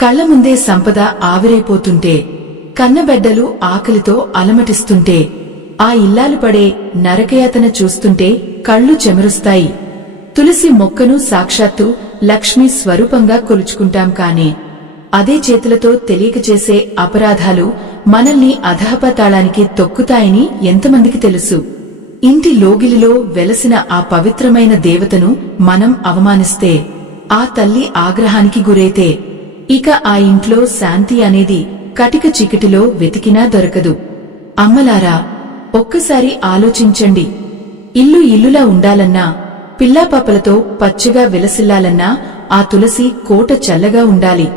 కళ్ల ముందే సంపద ఆవిరైపోతుంటే, కన్నబెడ్డలు ఆకలితో అలమటిస్తుంటే, ఆ ఇల్లాలు పడే నరకయాతన చూస్తుంటే కళ్ళు చెమరుస్తాయి. తులసి మొక్కను సాక్షాత్తు లక్ష్మీ స్వరూపంగా కొలుచుకుంటాం కాని అదే చేతులతో తెలియక చేసే అపరాధాలు మనల్ని అధఃపాతాళానికి తొక్కుతాయని ఎంతమందికి తెలుసు? ఇంటి లోగిలిలో వెలసిన ఆ పవిత్రమైన దేవతను మనం అవమానిస్తే, ఆ తల్లి ఆగ్రహానికి గురైతే, ఇక ఆ ఇంట్లో శాంతి అనేది కటిక చీకటిలో వెతికినా దొరకదు. అమ్మలారా, ఒక్కసారి ఆలోచించండి. ఇల్లు ఇల్లులా ఉండాలన్నా, పిల్లాపాపలతో పచ్చగా విలసిల్లాలన్నా ఆ తులసి కోట చల్లగా ఉండాలి.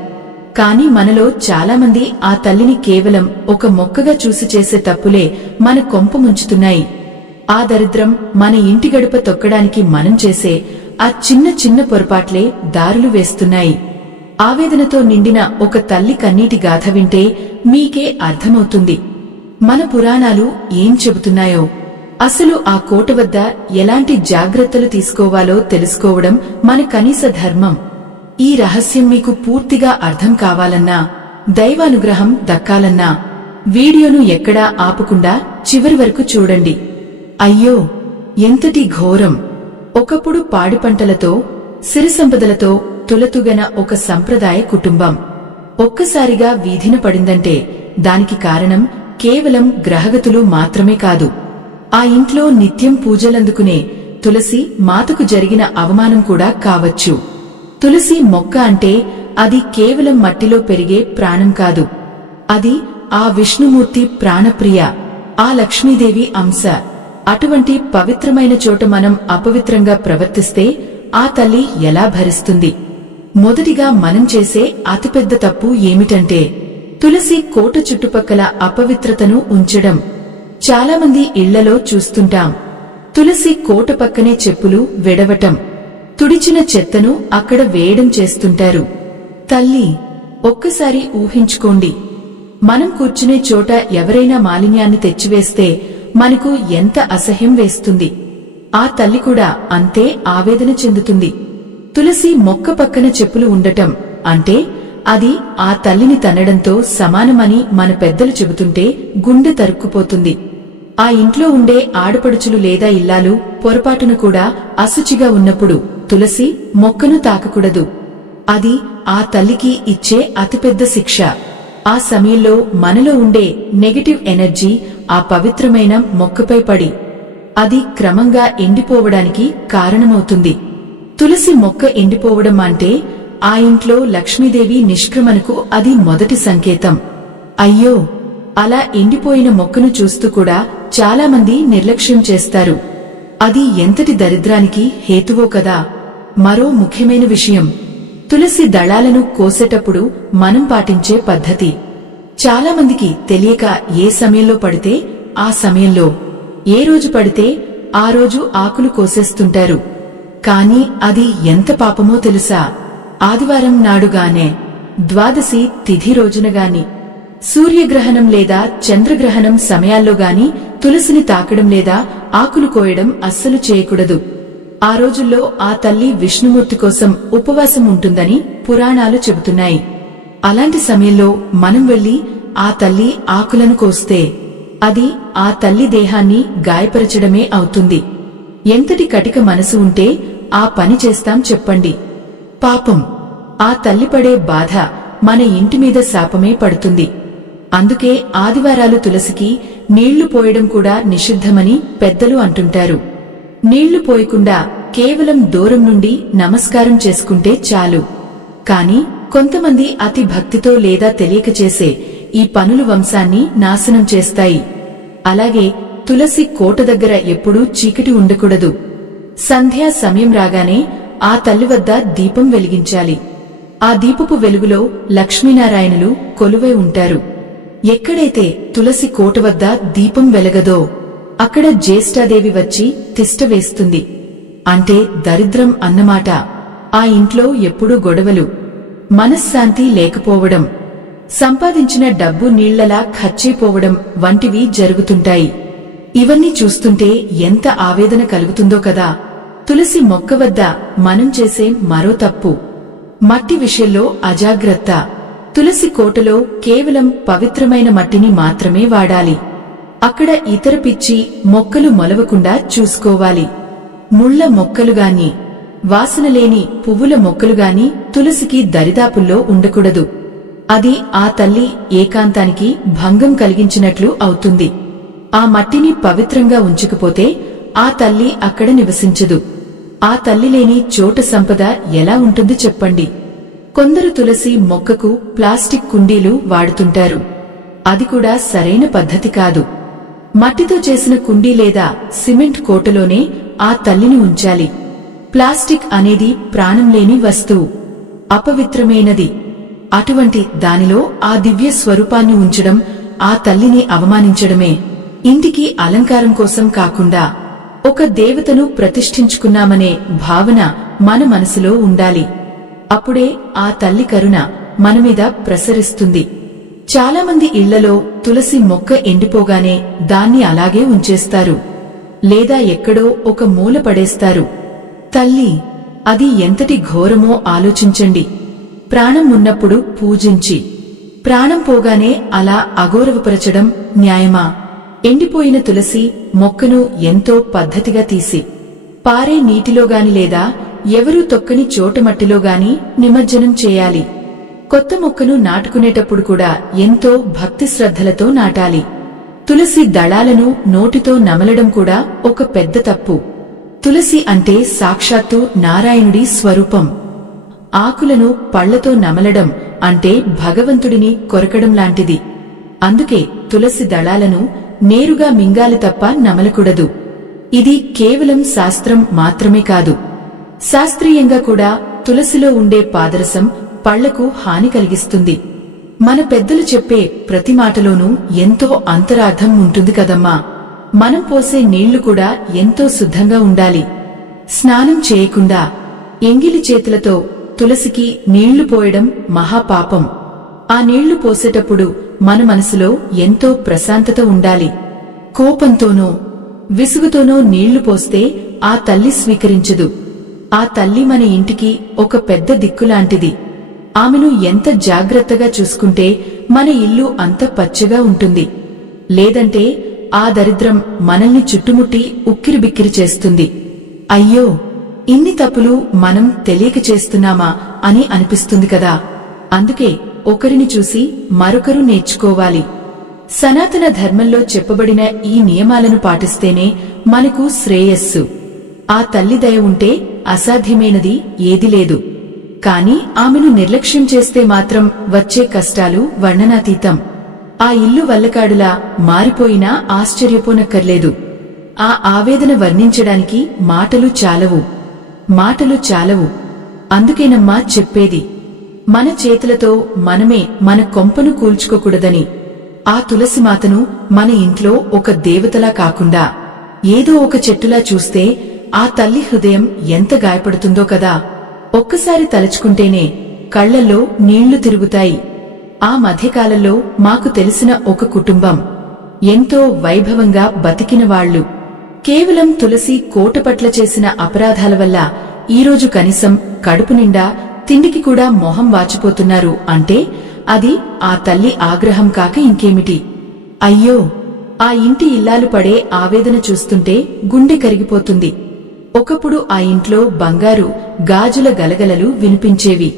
కాని మనలో చాలామంది ఆ తల్లిని కేవలం ఒక మొక్కగా చూసి చేసే తప్పులే మన కొంప ముంచుతున్నాయి. ఆ దరిద్రం మన ఇంటి గడప తొక్కడానికి మనం చేసే ఆ చిన్న చిన్న పొరపాట్లే దారులు వేస్తున్నాయి. ఆవేదనతో నిండిన ఒక తల్లి కన్నీటి గాథ వింటే మీకే అర్థమవుతుంది మన పురాణాలు ఏం చెబుతున్నాయో. అసలు ఆ కోట వద్ద ఎలాంటి జాగ్రత్తలు తీసుకోవాలో తెలుసుకోవడం మన కనీస ధర్మం. ఈ రహస్యం మీకు పూర్తిగా అర్థం కావాలన్నా, దైవానుగ్రహం దక్కాలన్నా వీడియోను ఎక్కడా ఆపకుండా చివరి వరకు చూడండి. అయ్యో, ఎంతటి ఘోరం! ఒకప్పుడు పాడి పంటలతో, సిరిసంపదలతో తులతుగన ఒక సంప్రదాయ కుటుంబం ఒక్కసారిగా వీధిన పడిందంటే దానికి కారణం కేవలం గ్రహగతులు మాత్రమే కాదు. ఆ ఇంట్లో నిత్యం పూజలందుకునే తులసి మాతకు జరిగిన అవమానం కూడా కావచ్చు. తులసి మొక్క అంటే అది కేవలం మట్టిలో పెరిగే ప్రాణం కాదు. అది ఆ విష్ణుమూర్తి ప్రాణప్రియ, ఆ లక్ష్మీదేవి అంశ. అటువంటి పవిత్రమైన చోట మనం అపవిత్రంగా ప్రవర్తిస్తే ఆ తల్లి ఎలా భరిస్తుంది? మొదటిగా మనం చేసే అతిపెద్ద తప్పు ఏమిటంటే తులసి కోట చుట్టుపక్కల అపవిత్రతను ఉంచడం. చాలామంది ఇళ్లలో చూస్తుంటాం, తులసి కోట పక్కనే చెప్పులు వెడవటం, తుడిచిన చెత్తను అక్కడ వేయడం చేస్తుంటారు. తల్లి, ఒక్కసారి ఊహించుకోండి, మనం కూర్చునే చోట ఎవరైనా మాలిన్యాన్ని తెచ్చివేస్తే మనకు ఎంత అసహ్యం వేస్తుంది. ఆ తల్లి కూడా అంతే ఆవేదన చెందుతుంది. తులసి మొక్క పక్కన చెప్పులు ఉండటం అంటే అది ఆ తల్లిని తన్నడంతో సమానమని మన పెద్దలు చెబుతుంటే గుండె తరుక్కుపోతుంది. ఆ ఇంట్లో ఉండే ఆడపడుచులు లేదా ఇల్లాలు పొరపాటును కూడా అశుచిగా ఉన్నప్పుడు తులసి మొక్కను తాకకూడదు. అది ఆ తల్లికి ఇచ్చే అతిపెద్ద శిక్ష. ఆ సమయంలో మనలో ఉండే నెగటివ్ ఎనర్జీ ఆ పవిత్రమైన మొక్కపై పడి అది క్రమంగా ఎండిపోవడానికి కారణమవుతుంది. తులసి మొక్క ఎండిపోవడం అంటే ఆ ఇంట్లో లక్ష్మీదేవి నిష్క్రమణకు అది మొదటి సంకేతం. అయ్యో, అలా ఎండిపోయిన మొక్కను చూస్తూ కూడా చాలామంది నిర్లక్ష్యం చేస్తారు. అది ఎంతటి దరిద్రానికి హేతువో కదా. మరో ముఖ్యమైన విషయం, తులసి దళాలను కోసేటప్పుడు మనం పాటించే పద్ధతి. చాలామందికి తెలియక ఏ సమయంలో పడితే ఆ సమయంలో, ఏ రోజు పడితే ఆ రోజు ఆకులు కోసేస్తుంటారు. కాని అది ఎంత పాపమో తెలుసా? ఆదివారం నాడుగానే, ద్వాదశి తిథి రోజునగాని, సూర్యగ్రహణం లేదా చంద్రగ్రహణం సమయాల్లోగాని తులసిని తాకడం లేదా ఆకులు కోయడం అస్సలు చేయకూడదు. ఆ రోజుల్లో ఆ తల్లి విష్ణుమూర్తి కోసం ఉపవాసం ఉంటుందని పురాణాలు చెబుతున్నాయి. అలాంటి సమయంలో మనం వెళ్లి ఆ తల్లి ఆకులను కోస్తే అది ఆ తల్లి దేహాన్ని గాయపరచడమే అవుతుంది. ఎంతటి కటిక మనసు ఉంటే ఆ పని చేస్తాం చెప్పండి? పాపం, ఆ తల్లి పడే బాధ మన ఇంటి మీద శాపమే పడుతుంది. అందుకే ఆదివారాలు తులసికి నీళ్లు పోయడం కూడా నిషిద్ధమని పెద్దలు అంటుంటారు. నీళ్లు పోయకుండా కేవలం దూరం నుండి నమస్కారం చేసుకుంటే చాలు. కాని కొంతమంది అతి భక్తితో లేదా తెలియక చేసే ఈ పనులు వంశాన్ని నాశనం చేస్తాయి. అలాగే తులసి కోట దగ్గర ఎప్పుడూ చీకటి ఉండకూడదు. సంధ్యా సమయం రాగానే ఆ తల్లి వద్ద దీపం వెలిగించాలి. ఆ దీపపు వెలుగులో లక్ష్మీనారాయణులు కొలువై ఉంటారు. ఎక్కడైతే తులసి కోట వద్ద దీపం వెలగదో అక్కడ జ్యేష్ఠాదేవి వచ్చి తిష్ట వేస్తుంది. అంటే దరిద్రం అన్నమాట. ఆ ఇంట్లో ఎప్పుడూ గొడవలు, మనశ్శాంతి లేకపోవడం, సంపాదించిన డబ్బు నీళ్లలా ఖర్చైపోవడం వంటివి జరుగుతుంటాయి. ఇవన్నీ చూస్తుంటే ఎంత ఆవేదన కలుగుతుందో కదా. తులసి మొక్క వద్ద మనం చేసే మరో తప్పు, మట్టి విషయంలో అజాగ్రత్త. తులసి కోటలో కేవలం పవిత్రమైన మట్టిని మాత్రమే వాడాలి. అక్కడ ఇతర పిచ్చి మొక్కలు మొలవకుండా చూసుకోవాలి. ముళ్ల మొక్కలుగాని, వాసనలేని పువ్వుల మొక్కలుగాని తులసికి దరిదాపుల్లో ఉండకూడదు. అది ఆ తల్లి ఏకాంతానికి భంగం కలిగించినట్లు అవుతుంది. ఆ మట్టిని పవిత్రంగా ఉంచకపోతే ఆ తల్లి అక్కడ నివసించదు. ఆ తల్లి లేని చోట సంపద ఎలా ఉంటుంది చెప్పండి. కొందరు తులసి మొక్కకు ప్లాస్టిక్ కుండీలు వాడుతుంటారు. అది కూడా సరైన పద్ధతి కాదు. మట్టితో చేసిన కుండీ లేదా సిమెంట్ కోటలోనే ఆ తల్లిని ఉంచాలి. ప్లాస్టిక్ అనేది ప్రాణం లేని వస్తువు, అపవిత్రమైనది. అటువంటి దానిలో ఆ దివ్య స్వరూపాన్ని ఉంచడం ఆ తల్లిని అవమానించడమే. ఇంటికి అలంకారం కోసం కాకుండా ఒక దేవతను ప్రతిష్ఠించుకున్నామనే భావన మన మనసులో ఉండాలి. అప్పుడే ఆ తల్లి కరుణ మనమీద ప్రసరిస్తుంది. చాలామంది ఇళ్లలో తులసి మొక్క ఎండిపోగానే దాన్ని అలాగే ఉంచేస్తారు, లేదా ఎక్కడో ఒక మూల పడేస్తారు. తల్లి, అది ఎంతటి ఘోరమో ఆలోచించండి. ప్రాణం ఉన్నప్పుడు పూజించి, ప్రాణం పోగానే అలా అగౌరవపరచడం న్యాయమా? ఎండిపోయిన తులసి మొక్కను ఎంతో పద్ధతిగా తీసి పారే నీటిలోగాని లేదా ఎవరూ తొక్కని చోటమట్టిలోగాని నిమజ్జనం చేయాలి. కొత్త మొక్కను నాటుకునేటప్పుడు కూడా ఎంతో భక్తి శ్రద్ధలతో నాటాలి. తులసి దళాలను నోటితో నమలడం కూడా ఒక పెద్ద తప్పు. తులసి అంటే సాక్షాత్తు నారాయణుడి స్వరూపం. ఆకులను పళ్లతో నమలడం అంటే భగవంతుడిని కొరకడం లాంటిది. అందుకే తులసి దళాలను నేరుగా మింగాలి తప్ప నమలకూడదు. ఇది కేవలం శాస్త్రం మాత్రమే కాదు, శాస్త్రీయంగా కూడా తులసిలో ఉండే పాదరసం పళ్లకు హాని కలిగిస్తుంది. మన పెద్దలు చెప్పే ప్రతి మాటలోనూ ఎంతో అంతరార్థం ఉంటుంది కదమ్మా. మనం పోసే నీళ్లు కూడా ఎంతో శుద్ధంగా ఉండాలి. స్నానం చేయకుండా ఎంగిలి చేతులతో తులసికి నీళ్లు పోయడం మహాపాపం. ఆ నీళ్లు పోసేటప్పుడు మన మనసులో ఎంతో ప్రశాంతత ఉండాలి. కోపంతోనో విసుగుతోనో నీళ్లు పోస్తే ఆ తల్లి స్వీకరించదు. ఆ తల్లి మన ఇంటికి ఒక పెద్ద దిక్కులాంటిది. ఆమెను ఎంత జాగ్రత్తగా చూసుకుంటే మన ఇల్లు అంత పచ్చగా ఉంటుంది. లేదంటే ఆ దరిద్రం మనల్ని చుట్టుముట్టి ఉక్కిరిబిక్కిరి చేస్తుంది. అయ్యో, ఇన్ని తప్పులు మనం తెలియక చేస్తున్నామా అని అనిపిస్తుంది కదా. అందుకే ఒకరిని చూసి మరొకరు నేర్చుకోవాలి. సనాతన ధర్మంలో చెప్పబడిన ఈ నియమాలను పాటిస్తేనే మనకు శ్రేయస్సు. ఆ తల్లి దయ ఉంటే అసాధ్యమైనది ఏదీ లేదు. కాని ఆమెను నిర్లక్ష్యం చేస్తే మాత్రం వచ్చే కష్టాలు వర్ణనాతీతం. ఆ ఇల్లు వల్లకాడులా మారిపోయినా ఆశ్చర్యపోనక్కర్లేదు. ఆ ఆవేదన వర్ణించడానికి మాటలు చాలవు. అందుకేనమ్మా చెప్పేది, మన చేతులతో మనమే మన కొంపను కూల్చుకోకూడదని. ఆ తులసిమాతను మన ఇంట్లో ఒక దేవతలా కాకుండా ఏదో ఒక చెట్టులా చూస్తే ఆ తల్లి హృదయం ఎంత గాయపడుతుందో కదా. ఒక్కసారి తలుచుకుంటేనే కళ్లల్లో నీళ్లు తిరుగుతాయి. ఆ మధ్యకాలంలో మాకు తెలిసిన ఒక కుటుంబం ఎంతో వైభవంగా బతికిన వాళ్లు. కేవలం తులసి కోట పట్ల చేసిన అపరాధాల వల్ల ఈరోజు కనీసం కడుపు నిండా తిండికి కూడా మొహం వాచిపోతున్నారు అంటే అది ఆ తల్లి ఆగ్రహం కాక ఇంకేమిటి? అయ్యో, ఆ ఇంటి ఇల్లాలు పడే ఆవేదన చూస్తుంటే గుండె కరిగిపోతుంది. ఒకప్పుడు ఆ ఇంట్లో బంగారు గాజుల గలగలలు వినిపించేవి.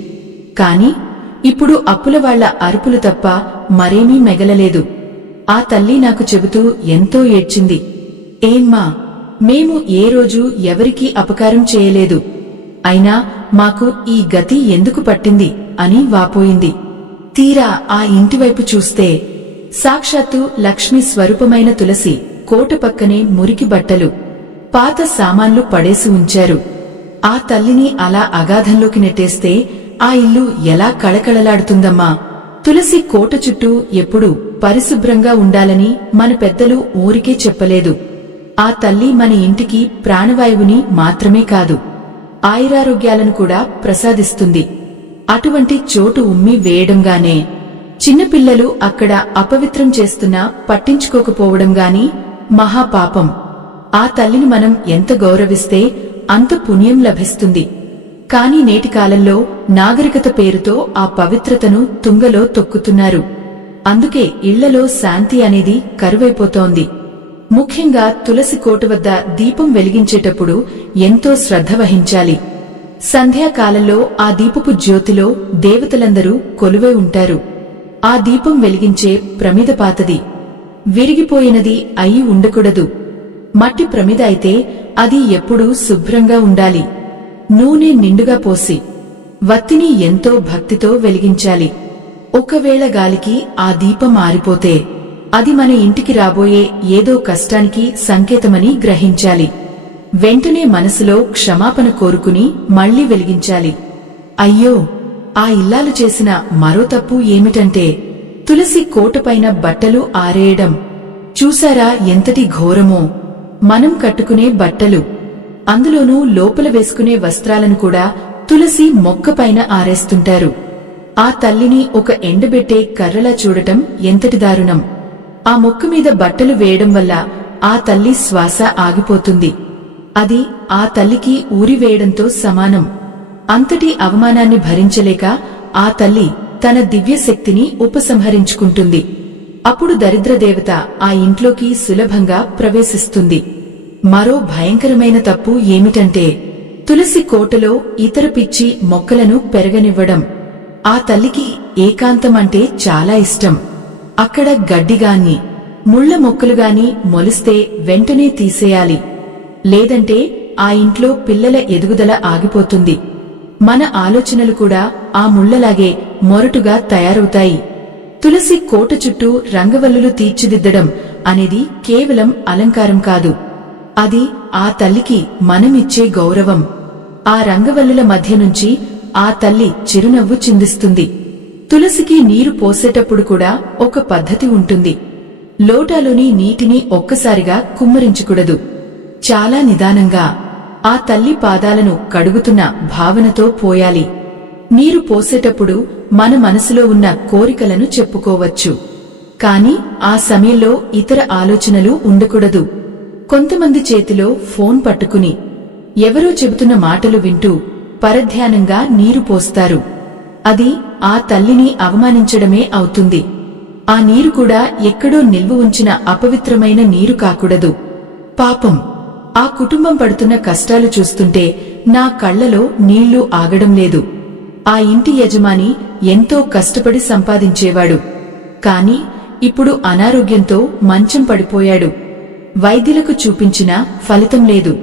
కాని ఇప్పుడు అప్పులవాళ్ల అరుపులు తప్ప మరేమీ మెగలలేదు. ఆ తల్లి నాకు చెబుతూ ఎంతో ఏడ్చింది. ఏమ్మా, మేము ఏ రోజు ఎవరికీ అపకారం చేయలేదు. అయినా మాకు ఈ గతి ఎందుకు పట్టింది అని వాపోయింది. తీరా ఆ ఇంటివైపు చూస్తే సాక్షాత్తు లక్ష్మి స్వరూపమైన తులసి కోట పక్కనే మురికి బట్టలు, పాత సామాన్లు పడేసి ఉంచారు. ఆ తల్లిని అలా అగాధంలోకి నెట్టేస్తే ఆ ఇల్లు ఎలా కళకళలాడుతుందమ్మా. తులసి కోట చుట్టూ ఎప్పుడూ పరిశుభ్రంగా ఉండాలని మన పెద్దలు ఊరికే చెప్పలేదు. ఆ తల్లి మన ఇంటికి ప్రాణవాయువుని మాత్రమే కాదు, ఆయురారోగ్యాలను కూడా ప్రసాదిస్తుంది. అటువంటి చోటు ఉమ్మి వేయడంగానే చిన్నపిల్లలు అక్కడ అపవిత్రం చేస్తున్నా పట్టించుకోకపోవడంగాని మహాపాపం. ఆ తల్లిని మనం ఎంత గౌరవిస్తే అంత పుణ్యం లభిస్తుంది. కాని నేటి కాలంలో నాగరికత పేరుతో ఆ పవిత్రతను తుంగలో తొక్కుతున్నారు. అందుకే ఇళ్లలో శాంతి అనేది కరువైపోతోంది. ముఖ్యంగా తులసి కోట వద్ద దీపం వెలిగించేటప్పుడు ఎంతో శ్రద్ధ వహించాలి. సంధ్యాకాలంలో ఆ దీపపు జ్యోతిలో దేవతలందరూ కొలువై ఉంటారు. ఆ దీపం వెలిగించే ప్రమిద పాతది, విరిగిపోయినది అయి ఉండకూడదు. మట్టి ప్రమిద అయితే అది ఎప్పుడూ శుభ్రంగా ఉండాలి. నూనె నిండుగా పోసి వత్తిని ఎంతో భక్తితో వెలిగించాలి. ఒకవేళ గాలికి ఆ దీపం ఆరిపోతే అది మన ఇంటికి రాబోయే ఏదో కష్టానికి సంకేతమని గ్రహించాలి. వెంటనే మనసులో క్షమాపణ కోరుకుని మళ్లీ వెలిగించాలి. అయ్యో, ఆ ఇల్లాలు చేసిన మరో తప్పు ఏమిటంటే తులసి కోటపైన బట్టలు ఆరేయడం. చూశారా ఎంతటి ఘోరమో! మనం కట్టుకునే బట్టలు, అందులోనూ లోపల వేసుకునే వస్త్రాలను కూడా తులసి మొక్కపైన ఆరేస్తుంటారు. ఆ తల్లిని ఒక ఎండబెట్టే కర్రలా చూడటం ఎంతటి దారుణం! ఆ మొక్క మీద బట్టలు వేయడం వల్ల ఆ తల్లి శ్వాస ఆగిపోతుంది. అది ఆ తల్లికి ఊరివేయడంతో సమానం. అంతటి అవమానాన్ని భరించలేక ఆ తల్లి తన దివ్యశక్తిని ఉపసంహరించుకుంటుంది. అప్పుడు దరిద్రదేవత ఆ ఇంట్లోకి సులభంగా ప్రవేశిస్తుంది. మరో భయంకరమైన తప్పు ఏమిటంటే తులసి కోటలో ఇతర పిచ్చి మొక్కలను పెరగనివ్వడం. ఆ తల్లికి ఏకాంతమంటే చాలా ఇష్టం. అక్కడ గడ్డిగాని ముళ్ల మొక్కలుగాని మొలిస్తే వెంటనే తీసేయాలి. లేదంటే ఆ ఇంట్లో పిల్లల ఎదుగుదల ఆగిపోతుంది. మన ఆలోచనలు కూడా ఆ ముళ్లలాగే మొరటుగా తయారవుతాయి. తులసి కోట చుట్టూ రంగవల్లులు తీర్చిదిద్దడం అనేది కేవలం అలంకారం కాదు. అది ఆ తల్లికి మనమిచ్చే గౌరవం. ఆ రంగవల్లుల మధ్య నుంచి ఆ తల్లి చిరునవ్వు చిందిస్తుంది. తులసికి నీరు పోసేటప్పుడు కూడా ఒక పద్ధతి ఉంటుంది. లోటాలోని నీటిని ఒక్కసారిగా కుమ్మరించకూడదు. చాలా నిదానంగా ఆ తల్లి పాదాలను కడుగుతున్న భావనతో పోయాలి. నీరు పోసేటప్పుడు మన మనసులో ఉన్న కోరికలను చెప్పుకోవచ్చు. కాని ఆ సమయంలో ఇతర ఆలోచనలు ఉండకూడదు. కొంతమంది చేతిలో ఫోన్ పట్టుకుని ఎవరో చెబుతున్న మాటలు వింటూ పరధ్యానంగా నీరు పోస్తారు. అది ఆ తల్లిని అవమానించడమే అవుతుంది. ఆ నీరు కూడా ఎక్కడో నిల్వ ఉంచిన అపవిత్రమైన నీరు కాకూడదు. పాపం, ఆ కుటుంబం పడుతున్న కష్టాలు చూస్తుంటే నా కళ్లలో నీళ్లు ఆగడం లేదు. ఆ ఇంటి యజమాని ఎంతో కష్టపడి సంపాదించేవాడు. కాని ఇప్పుడు అనారోగ్యంతో మంచం పడిపోయాడు. వైద్యులకు చూపించినా ఫలితం లేదు.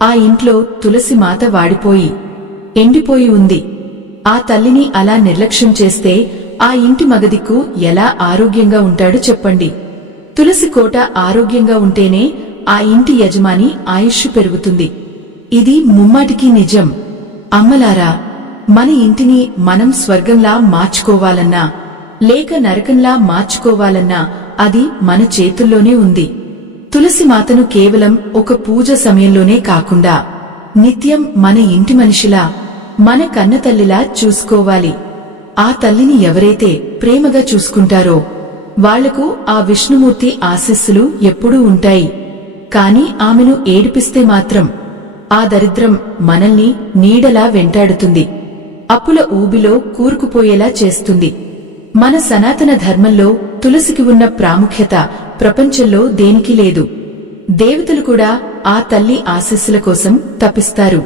ఆ ఇంట్లో తులసి మాత వాడిపోయి ఎండిపోయి ఉంది. ఆ తల్లిని అలా నిర్లక్ష్యం చేస్తే ఆ ఇంటి మగదిక్కు ఎలా ఆరోగ్యంగా ఉంటాడు చెప్పండి. తులసి కోట ఆరోగ్యంగా ఉంటేనే ఆ ఇంటి యజమాని ఆయుష్ పెరుగుతుంది. ఇది ముమ్మాటికి నిజం. అమ్మలారా, మన ఇంటిని మనం స్వర్గంలా మార్చుకోవాలన్నా లేక నరకంలా మార్చుకోవాలన్నా అది మన చేతుల్లోనే ఉంది. తులసి మాతను కేవలం ఒక పూజ సమయంలోనే కాకుండా నిత్యం మన ఇంటి మనిషిలా, మన కన్నతల్లిలా చూసుకోవాలి. ఆ తల్లిని ఎవరైతే ప్రేమగా చూసుకుంటారో వాళ్లకు ఆ విష్ణుమూర్తి ఆశీస్సులు ఎప్పుడూ ఉంటాయి. కాని ఆమెను ఏడిపిస్తే మాత్రం ఆ దరిద్రం మనల్ని నీడలా వెంటాడుతుంది. అప్పుల ఊబిలో కూరుకుపోయేలా చేస్తుంది. మన సనాతన ధర్మంలో తులసికి ఉన్న ప్రాముఖ్యత ప్రపంచంలో దేనికి లేదు. దేవతలు కూడా ఆ తల్లి ఆశీస్సుల కోసం తపిస్తారు.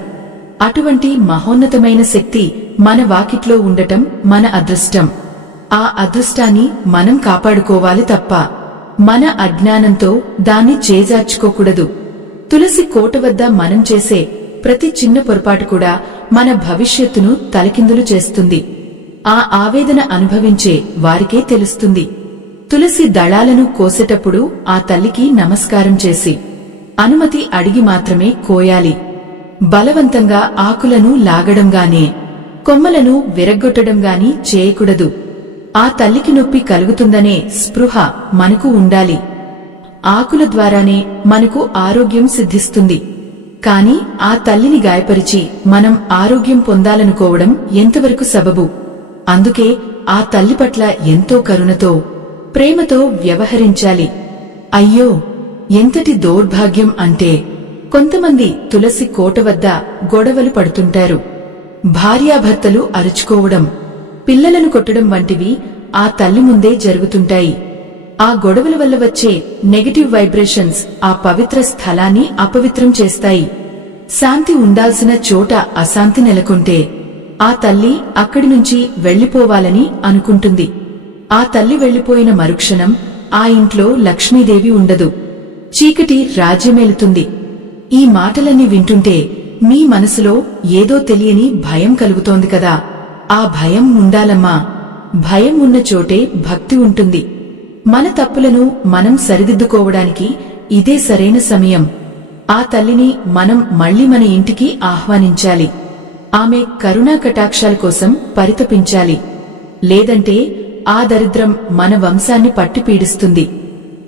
అటువంటి మహోన్నతమైన శక్తి మన వాకిట్లో ఉండటం మన అదృష్టం. ఆ అదృష్టాన్ని మనం కాపాడుకోవాలి తప్ప మన అజ్ఞానంతో దాన్ని చేజార్చుకోకూడదు. తులసి కోట వద్ద మనం చేసే ప్రతి చిన్న పొరపాటు కూడా మన భవిష్యత్తును తలకిందులు చేస్తుంది. ఆ ఆవేదన అనుభవించే వారికే తెలుస్తుంది. తులసి దళాలను కోసేటప్పుడు ఆ తల్లికి నమస్కారం చేసి అనుమతి అడిగి మాత్రమే కోయాలి. బలవంతంగా ఆకులను లాగడంగానే కొమ్మలను విరగ్గొట్టడంగాని చేయకూడదు. ఆ తల్లికి నొప్పి కలుగుతుందనే స్పృహ మనకు ఉండాలి. ఆకుల ద్వారానే మనకు ఆరోగ్యం సిద్ధిస్తుంది. కాని ఆ తల్లిని గాయపరిచి మనం ఆరోగ్యం పొందాలనుకోవడం ఎంతవరకు సబబు? అందుకే ఆ తల్లి పట్ల ఎంతో కరుణతో, ప్రేమతో వ్యవహరించాలి. అయ్యో, ఎంతటి దౌర్భాగ్యం అంటే కొంతమంది తులసి కోట వద్ద గొడవలు పడుతుంటారు. భార్యాభర్తలు అరుచుకోవడం, పిల్లలను కొట్టడం వంటివి ఆ తల్లి ముందే జరుగుతుంటాయి. ఆ గొడవల వల్ల వచ్చే నెగటివ్ వైబ్రేషన్స్ ఆ పవిత్ర స్థలాన్ని అపవిత్రం చేస్తాయి. శాంతి ఉండాల్సిన చోట అశాంతి నెలకొంటే ఆ తల్లి అక్కడి నుంచి వెళ్లిపోవాలని అనుకుంటుంది. ఆ తల్లి వెళ్లిపోయిన మరుక్షణం ఆ ఇంట్లో లక్ష్మీదేవి ఉండదు. చీకటి రాజ్యమేలుతుంది. ఈ మాటలన్నీ వింటుంటే మీ మనసులో ఏదో తెలియని భయం కలుగుతోంది కదా. ఆ భయం ఉండాలమ్మా. భయం ఉన్న చోటే భక్తి ఉంటుంది. మన తప్పులను మనం సరిదిద్దుకోవడానికి ఇదే సరైన సమయం. ఆ తల్లిని మనం మళ్లీ మన ఇంటికి ఆహ్వానించాలి. ఆమె కరుణా కటాక్షాల కోసం పరితపించాలి. లేదంటే ఆ దరిద్రం మన వంశాన్ని పట్టి పీడిస్తుంది.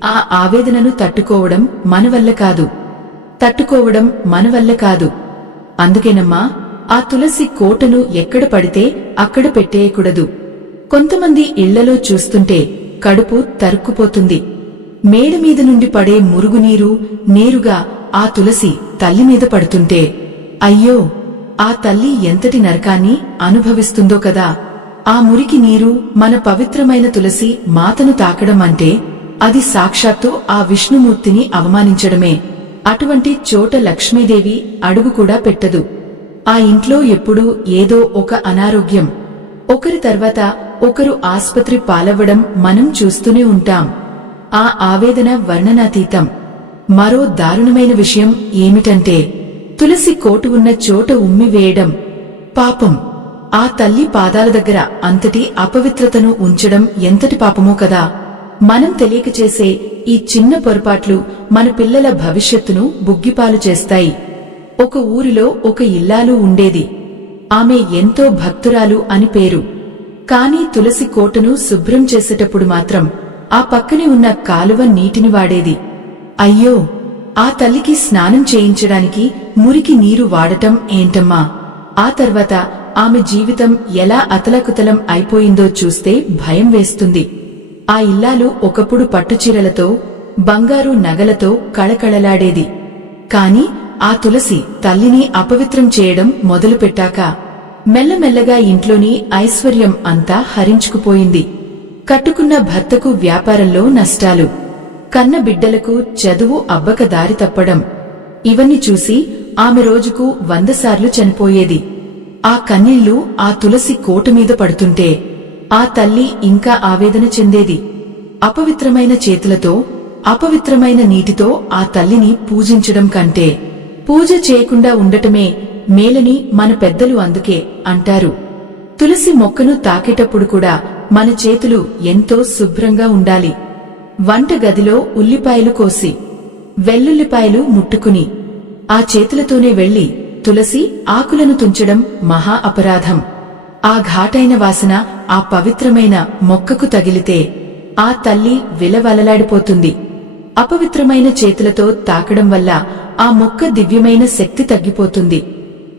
ఆ ఆవేదనను తట్టుకోవడం మన వల్ల కాదు. అందుకేనమ్మా ఆ తులసి కోటను ఎక్కడ పడితే అక్కడ పెట్టేయకూడదు. కొంతమంది ఇళ్లలో చూస్తుంటే కడుపు తరుక్కుపోతుంది. మేడమీద నుండి పడే మురుగునీరు నేరుగా ఆ తులసి తల్లి మీద పడుతుంటే అయ్యో, ఆ తల్లి ఎంతటి నరకాన్ని అనుభవిస్తుందో కదా. ఆ మురికి నీరు మన పవిత్రమైన తులసి మాతను తాకడం అంటే అది సాక్షాత్తు ఆ విష్ణుమూర్తిని అవమానించడమే. అటువంటి చోట లక్ష్మీదేవి అడుగు కూడా పెట్టదు. ఆ ఇంట్లో ఎప్పుడూ ఏదో ఒక అనారోగ్యం, ఒకరి తర్వాత ఒకరు ఆస్పత్రి పాలవ్వడం మనం చూస్తూనే ఉంటాం. ఆ ఆవేదన వర్ణనాతీతం. మరో దారుణమైన విషయం ఏమిటంటే తులసి కోటు ఉన్న చోట ఉమ్మివేయడం. పాపం. ఆ తల్లి పాదాల దగ్గర అంతటి అపవిత్రతను ఉంచడం ఎంతటి పాపమో కదా. మనం తెలియక చేసే ఈ చిన్న పొరపాట్లు మన పిల్లల భవిష్యత్తును బుగ్గిపాలు చేస్తాయి. ఒక ఊరిలో ఒక ఇల్లాలు ఉండేది. ఆమె ఎంతో భక్తురాలు అని పేరు. కాని తులసి కోటను శుభ్రం చేసేటప్పుడు మాత్రం ఆ పక్కనే ఉన్న కాలువ నీటిని వాడేది. అయ్యో, ఆ తల్లికి స్నానం చేయించడానికి మురికి నీరు వాడటం ఏంటమ్మా. ఆ తర్వాత ఆమె జీవితం ఎలా అతలకుతలం అయిపోయిందో చూస్తే భయం వేస్తుంది. ఆ ఇల్లాలు ఒకప్పుడు పట్టుచీరలతో, బంగారు నగలతో కళకళలాడేది. కాని ఆ తులసి తల్లిని అపవిత్రం చేయడం మొదలుపెట్టాక మెల్లమెల్లగా ఇంట్లోని ఐశ్వర్యం అంతా హరించుకుపోయింది. కట్టుకున్న భర్తకు వ్యాపారంలో నష్టాలు, కన్న బిడ్డలకు చదువు అబ్బక దారి తప్పడం, ఇవన్నీ చూసి ఆమె రోజుకు 100 సార్లు చనిపోయేది. ఆ కన్నీళ్లు ఆ తులసి కోటమీద పడుతుంటే ఆ తల్లి ఇంకా ఆవేదన చెందేది. అపవిత్రమైన చేతులతో, అపవిత్రమైన నీటితో ఆ తల్లిని పూజించడం కంటే పూజ చేయకుండా ఉండటమే మేలని మన పెద్దలు అందుకే అంటారు. తులసి మొక్కను తాకేటప్పుడు కూడా మన చేతులు ఎంతో శుభ్రంగా ఉండాలి. వంట గదిలో ఉల్లిపాయలు కోసి, వెల్లుల్లిపాయలు ముట్టుకుని ఆ చేతులతోనే వెళ్లి తులసి ఆకులను తుంచడం మహా అపరాధం. ఆ ఘాటైన వాసన ఆ పవిత్రమైన మొక్కకు తగిలితే ఆ తల్లి విలవలలాడిపోతుంది. అపవిత్రమైన చేతులతో తాకడం వల్ల ఆ మొక్క దివ్యమైన శక్తి తగ్గిపోతుంది.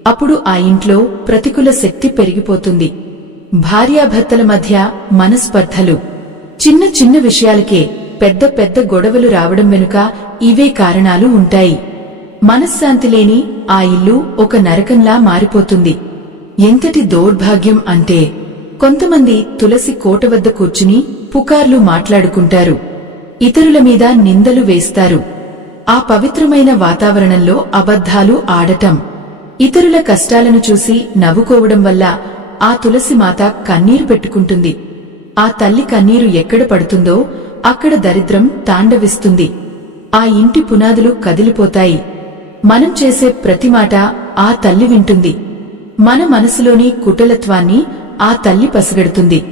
అప్పుడు ఆ ఇంట్లో ప్రతికూల శక్తి పెరిగిపోతుంది. భార్యాభర్తల మధ్య మనస్పర్ధలు, చిన్న చిన్న విషయాలకే పెద్ద పెద్ద గొడవలు రావడం వెనుక ఇవే కారణాలు ఉంటాయి. మనశ్శాంతి లేని ఆ ఇల్లు ఒక నరకంలా మారిపోతుంది. ఎంతటి దౌర్భాగ్యం అంటే కొంతమంది తులసి కోట వద్ద కూర్చుని పుకార్లు మాట్లాడుకుంటారు, ఇతరుల మీద నిందలు వేస్తారు. ఆ పవిత్రమైన వాతావరణంలో అబద్ధాలు ఆడటం, ఇతరుల కష్టాలను చూసి నవ్వుకోవడం వల్ల ఆ తులసి మాత కన్నీరు పెట్టుకుంటుంది. ఆ తల్లి కన్నీరు ఎక్కడ పడుతుందో అక్కడ దరిద్రం తాండవిస్తుంది. ఆ ఇంటి పునాదులు కదిలిపోతాయి. మనం చేసే ప్రతి మాట ఆ తల్లి వింటుంది. మన మనసులోని కుటిలత్వాన్ని ఆ తల్లి పసిగడుతుంది.